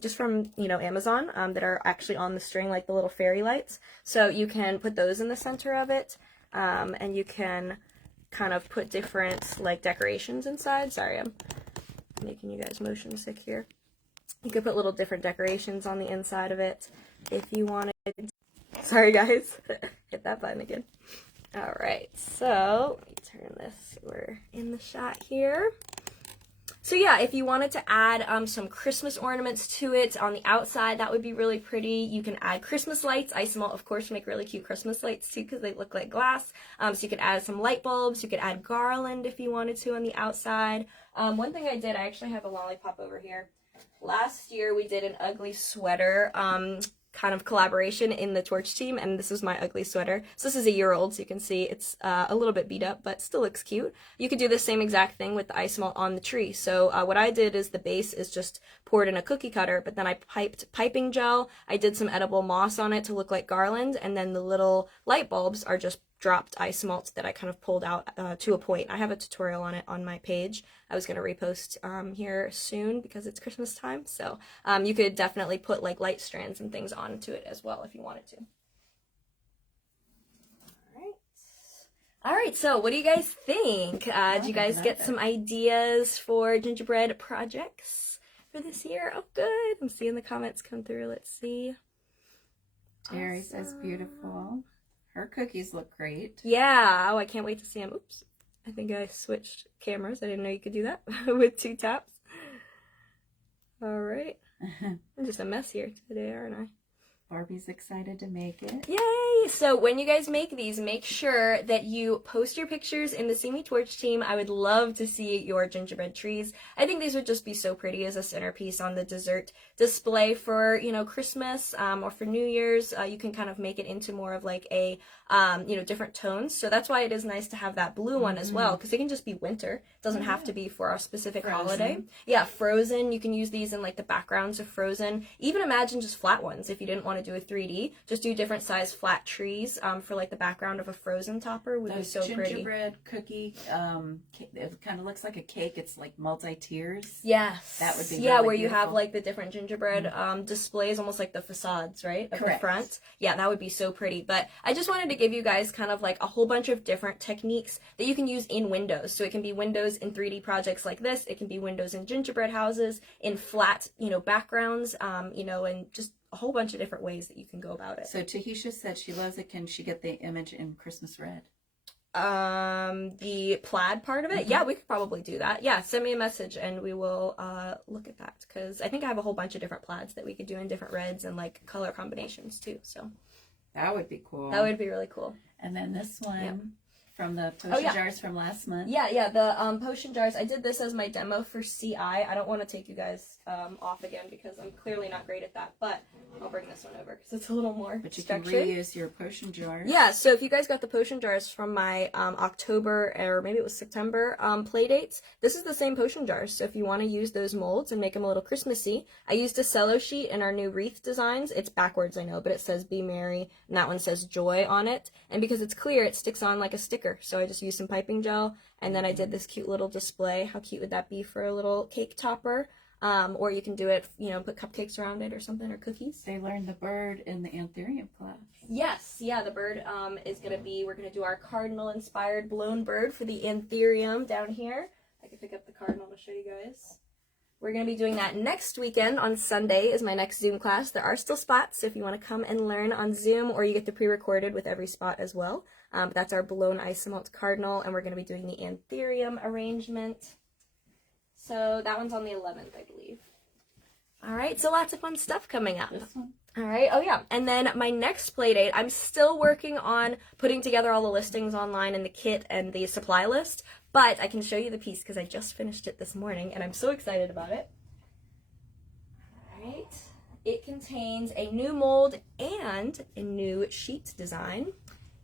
just from, you know, Amazon that are actually on the string, like the little fairy lights. So you can put those in the center of it. And you can kind of put different, like, decorations inside. Sorry, I'm making you guys motion sick here. You could put little different decorations on the inside of it if you wanted. Sorry guys, hit that button again. Alright, so let me turn this, we're in the shot here. So yeah, if you wanted to add some Christmas ornaments to it on the outside, that would be really pretty. You can add Christmas lights. Isomalt, of course, make really cute Christmas lights too because they look like glass. So you could add some light bulbs. You could add garland if you wanted to on the outside. One thing I did, I actually have a lollipop over here. Last year we did an ugly sweater kind of collaboration in the Torch team, and this is my ugly sweater. So this is a year old, so you can see it's a little bit beat up, but still looks cute. You could do the same exact thing with the Isomalt on the tree. So what I did is the base is just poured in a cookie cutter, but then I piped piping gel. I did some edible moss on it to look like garland, and then the little light bulbs are just dropped Isomalt that I kind of pulled out to a point. I have a tutorial on it on my page. I was going to repost here soon because it's Christmas time, so you could definitely put like light strands and things onto it as well if you wanted to. All right, so what do you guys think? Did you guys get some ideas for gingerbread projects for this year? Oh, good. I'm seeing the comments come through. Let's see. Terry says beautiful. Her cookies look great. Yeah. Oh, I can't wait to see them. Oops. I think I switched cameras. I didn't know you could do that with 2 taps. All right. I'm just a mess here today, aren't I? Barbie's excited to make it. Yay! So when you guys make these, make sure that you post your pictures in the See Me Torch team. I would love to see your gingerbread trees. I think these would just be so pretty as a centerpiece on the dessert display for, you know, Christmas or for New Year's. You can kind of make it into more of like a, you know, different tones. So that's why it is nice to have that blue one as well, because it can just be winter. It doesn't have to be for a specific holiday. Yeah, Frozen. You can use these in like the backgrounds of Frozen. Even imagine just flat ones if you didn't want to do a 3D. Just do different size flat trees for like the background of a Frozen topper would be so pretty. Gingerbread cookie, it kind of looks like a cake. It's like multi-tiers. Yes. That would be where really you have beautiful. like the different gingerbread displays, almost like the facades, right? Of the front. Yeah, that would be so pretty. But I just wanted to give you guys kind of like a whole bunch of different techniques that you can use in windows. So it can be windows in 3D projects like this. It can be windows in gingerbread houses, in flat, you know, backgrounds, you know, and just a whole bunch of different ways that you can go about it. So Tahisha said she loves it. Can she get the image in Christmas red? The plaid part of it? Yeah, we could probably do that. Yeah, send me a message and we will look at that, because I think I have a whole bunch of different plaids that we could do in different reds and like color combinations too. So that would be cool. That would be really cool. And then this one from the potion jars from last month. Yeah, the potion jars. I did this as my demo for CI. I don't want to take you guys off again because I'm clearly not great at that, but I'll bring this one over because it's a little more But you structured. can reuse your potion jars. Yeah, so if you guys got the potion jars from my October, or maybe it was September, Playdates, this is the same potion jars. So if you want to use those molds and make them a little Christmassy, I used a cello sheet in our new wreath designs. It's backwards, I know, but it says Be Merry, and that one says Joy on it. And because it's clear, it sticks on like a sticker. So I just used some piping gel, and then I did this cute little display. How cute would that be for a little cake topper? Or you can do it, you know, put cupcakes around it or something, or cookies. They learned the bird in the Anthurium class. Yes, yeah, the bird is going to be, we're going to do our cardinal-inspired blown bird for the Anthurium down here. I can pick up the cardinal to show you guys. We're going to be doing that next weekend. On Sunday is my next Zoom class. There are still spots, so if you want to come and learn on Zoom, or you get the pre-recorded with every spot as well. But that's our blown Isomalt cardinal, and we're going to be doing the Anthurium arrangement. So that one's on the 11th, I believe. All right, so lots of fun stuff coming up. This one. All right, oh yeah, and then my next play date, I'm still working on putting together all the listings online and the kit and the supply list, but I can show you the piece because I just finished it this morning and I'm so excited about it. All right, it contains a new mold and a new sheet design,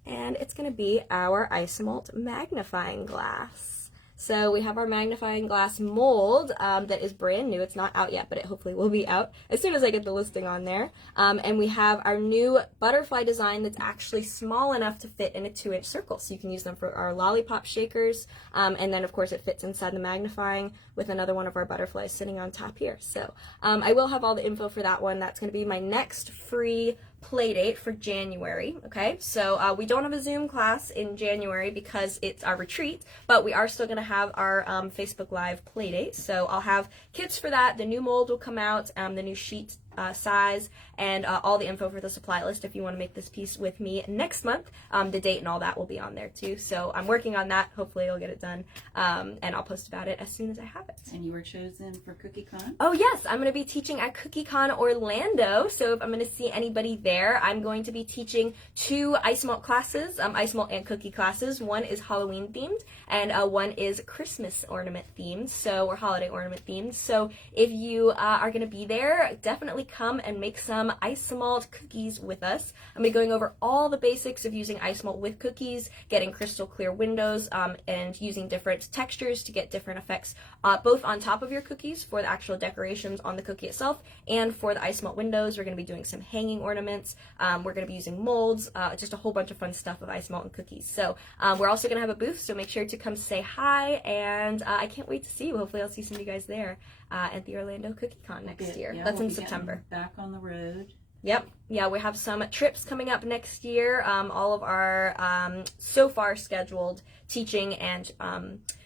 and it's going to be our Isomalt magnifying glass. So we have our magnifying glass mold that is brand new. It's not out yet, but it hopefully will be out as soon as I get the listing on there. And we have our new butterfly design that's actually small enough to fit in a 2-inch circle. So you can use them for our lollipop shakers. And then, of course, it fits inside the magnifying with another one of our butterflies sitting on top here. So I will have all the info for that one. That's going to be my next free Playdate for January. Okay, so we don't have a Zoom class in January because it's our retreat, but we are still going to have our Facebook Live Playdate. So I'll have kits for that. The new mold will come out, the new sheet size, and all the info for the supply list if you want to make this piece with me next month. The date and all that will be on there too. So I'm working on that. Hopefully I'll get it done, and I'll post about it as soon as I have it. And you were chosen for CookieCon? Oh yes, I'm going to be teaching at CookieCon Orlando. So if I'm going to see anybody there, I'm going to be teaching 2 Isomalt classes, Isomalt and cookie classes. One is Halloween themed, and one is Christmas ornament themed, so or holiday ornament themed. So if you are going to be there, definitely come and make some Isomalt cookies with us. I'm going to be going over all the basics of using Isomalt with cookies, getting crystal clear windows, and using different textures to get different effects, both on top of your cookies for the actual decorations on the cookie itself, and for the Isomalt windows. We're going to be doing some hanging ornaments. We're going to be using molds, just a whole bunch of fun stuff with Isomalt and cookies. So we're also going to have a booth, so make sure to come say hi, and I can't wait to see you. Hopefully I'll see some of you guys there at the Orlando CookieCon next year. That's in September. Back on the road. Yep. Yeah, we have some trips coming up next year. All of our so far scheduled teaching and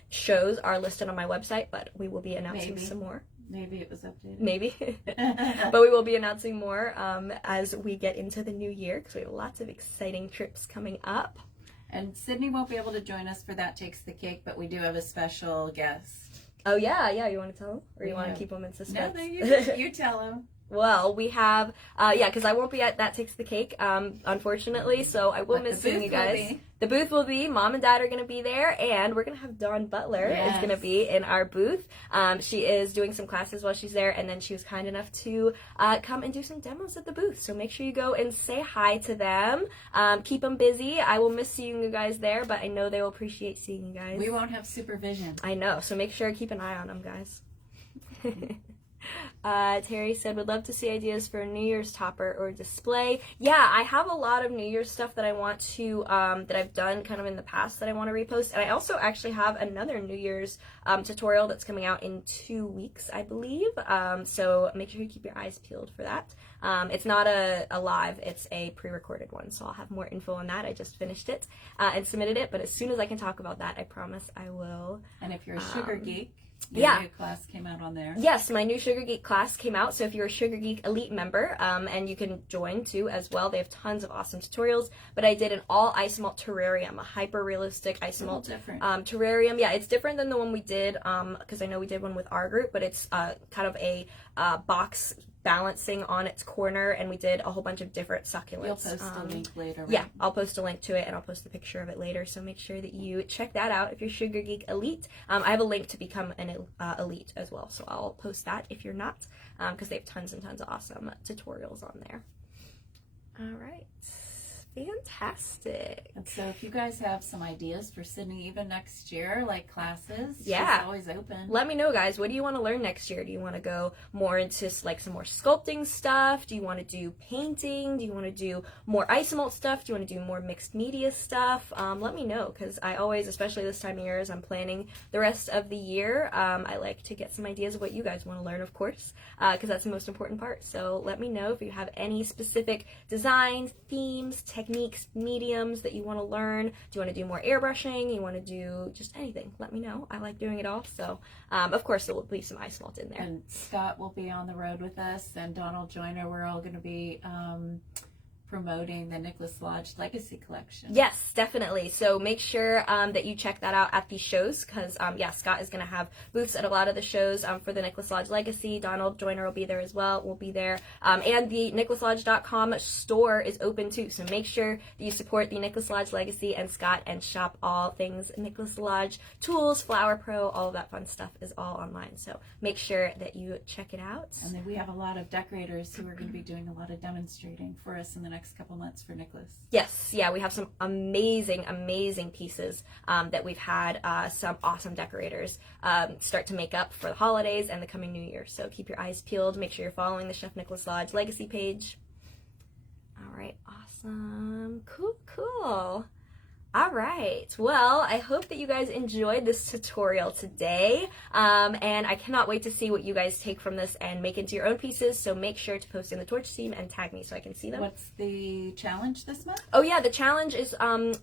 shows are listed on my website, but we will be announcing some more. Maybe it was updated. Maybe. But we will be announcing more as we get into the new year because we have lots of exciting trips coming up. And Sidney won't be able to join us for That Takes the Cake, but we do have a special guest. Oh, yeah. You want to tell them? Or you want to keep them in suspense? No, you tell them. Well, we have, because I won't be at That Takes the Cake, unfortunately, so I will miss seeing you guys. The booth will be, Mom and Dad are going to be there, and we're going to have Dawn Butler is going to be in our booth. She is doing some classes while she's there, and then she was kind enough to come and do some demos at the booth, so make sure you go and say hi to them. Keep them busy. I will miss seeing you guys there, but I know they will appreciate seeing you guys. We won't have supervision. I know, so make sure to keep an eye on them, guys. Terry said, would love to see ideas for a New Year's topper or display. Yeah, I have a lot of New Year's stuff that I want to, that I've done kind of in the past that I want to repost. And I also actually have another New Year's tutorial that's coming out in 2 weeks, I believe. So make sure you keep your eyes peeled for that. It's not a live, it's a pre-recorded one. So I'll have more info on that. I just finished it and submitted it. But as soon as I can talk about that, I promise I will. And if you're a sugar geek, your new class came out on there. Yes, my new Sugar Geek class came out. So if you're a Sugar Geek Elite member, and you can join too as well, they have tons of awesome tutorials. But I did an all Isomalt terrarium, a hyper realistic Isomalt terrarium. Yeah, it's different than the one we did, because I know we did one with our group, but it's kind of a box balancing on its corner, and we did a whole bunch of different succulents. You'll post a link later, right? Yeah, I'll post a link to it, and I'll post a picture of it later, so make sure that you check that out if you're Sugar Geek Elite. I have a link to become an Elite as well, so I'll post that if you're not, because they have tons and tons of awesome tutorials on there. All right. Fantastic. And so if you guys have some ideas for Sidney even next year, like classes, she's always open. Let me know, guys. What do you want to learn next year? Do you want to go more into like some more sculpting stuff? Do you want to do painting? Do you want to do more Isomalt stuff? Do you want to do more mixed media stuff? Let me know, because I always, especially this time of year as I'm planning the rest of the year, I like to get some ideas of what you guys want to learn, of course, because that's the most important part. So let me know if you have any specific designs, themes, techniques, mediums that you want to learn. Do you want to do more airbrushing? You want to do just anything? Let me know. I like doing it all. So, of course, there will be some Isomalt in there. And Scott will be on the road with us, and Donald Joyner. We're all going to be promoting the Nicholas Lodge Legacy Collection. Yes, definitely. So make sure that you check that out at these shows because, yeah, Scott is going to have booths at a lot of the shows for the Nicholas Lodge Legacy. Donald Joyner will be there as well. We'll be there. And the nicholaslodge.com store is open too. So make sure that you support the Nicholas Lodge Legacy and Scott and shop all things Nicholas Lodge, tools, Flower Pro, all of that fun stuff is all online. So make sure that you check it out. And then we have a lot of decorators who are going to be doing a lot of demonstrating for us in the next couple months for Nicholas. Yes, yeah, we have some amazing, amazing pieces that we've had some awesome decorators start to make up for the holidays and the coming new year. So keep your eyes peeled. Make sure you're following the Chef Nicholas Lodge Legacy page. All right, awesome. Cool, cool. All right, well, I hope that you guys enjoyed this tutorial today, and I cannot wait to see what you guys take from this and make into your own pieces, so make sure to post in the Torch team and tag me so I can see them. What's the challenge this month? Oh yeah, the challenge is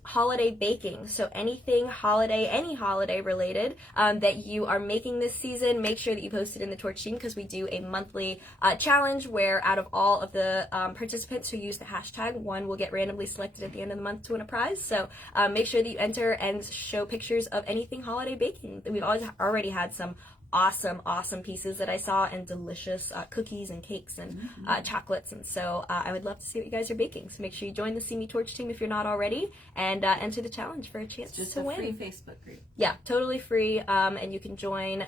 holiday baking, so anything holiday, any holiday related that you are making this season, make sure that you post it in the Torch team because we do a monthly challenge where out of all of the participants who use the hashtag, one will get randomly selected at the end of the month to win a prize, so make sure that you enter and show pictures of anything holiday baking. We've already had some awesome pieces that I saw and delicious cookies and cakes and chocolates, and so I would love to see what you guys are baking. So make sure you join the See Me Torch team if you're not already and enter the challenge for a chance to win. Just a free Facebook group. Yeah, totally free, and you can join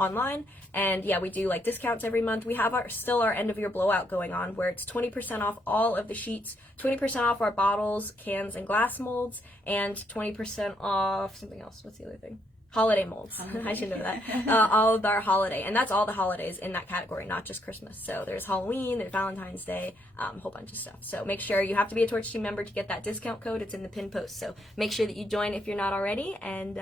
online, and yeah, we do like discounts every month. We have still our end of year blowout going on where it's 20% off all of the sheets, 20% off our bottles, cans, and glass molds, and 20% off something else. What's the other thing? Holiday molds. I should know that. All of our holiday. And that's all the holidays in that category, not just Christmas. So there's Halloween, there's Valentine's Day, a whole bunch of stuff. So make sure you have to be a Torch Team member to get that discount code. It's in the pinned post. So make sure that you join if you're not already. And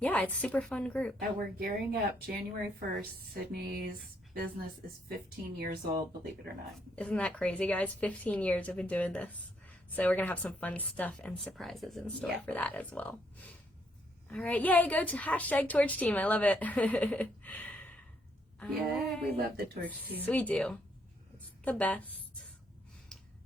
yeah, it's a super fun group. And we're gearing up January 1st. Sydney's business is 15 years old, believe it or not. Isn't that crazy, guys? 15 years I've been doing this. So we're going to have some fun stuff and surprises in store for that as well. All right, yay, go to hashtag Torch Team. I love it. Yeah, we love the Torch Team. We do. It's the best.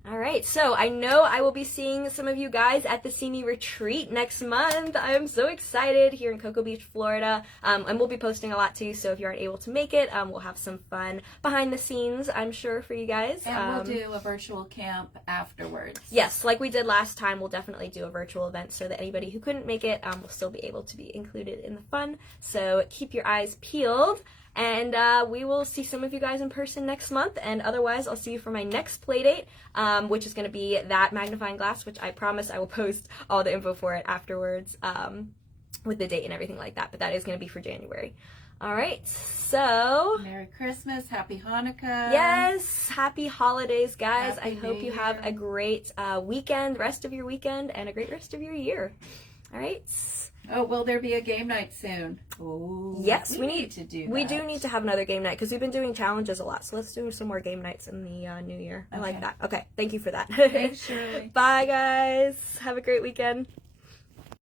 All right, so I know I will be seeing some of you guys at the See Me Retreat next month. I am so excited here in Cocoa Beach, Florida. And we'll be posting a lot too, so if you aren't able to make it, we'll have some fun behind the scenes, I'm sure, for you guys. And we'll do a virtual camp afterwards. Yes, like we did last time, we'll definitely do a virtual event so that anybody who couldn't make it will still be able to be included in the fun. So keep your eyes peeled. And we will see some of you guys in person next month. And otherwise, I'll see you for my next Playdate, which is going to be that magnifying glass, which I promise I will post all the info for it afterwards with the date and everything like that. But that is going to be for January. All right, so Merry Christmas, Happy Hanukkah. Yes, happy holidays, guys. Happy I hope New you have Year. a great weekend, rest of your weekend, and a great rest of your year. All right. Oh, will there be a game night soon? Oh, Yes, we need to do that. We do need to have another game night because we've been doing challenges a lot. So let's do some more game nights in the new year. I like that. Okay, thank you for that. Thanks, Shirley. Bye, guys. Have a great weekend.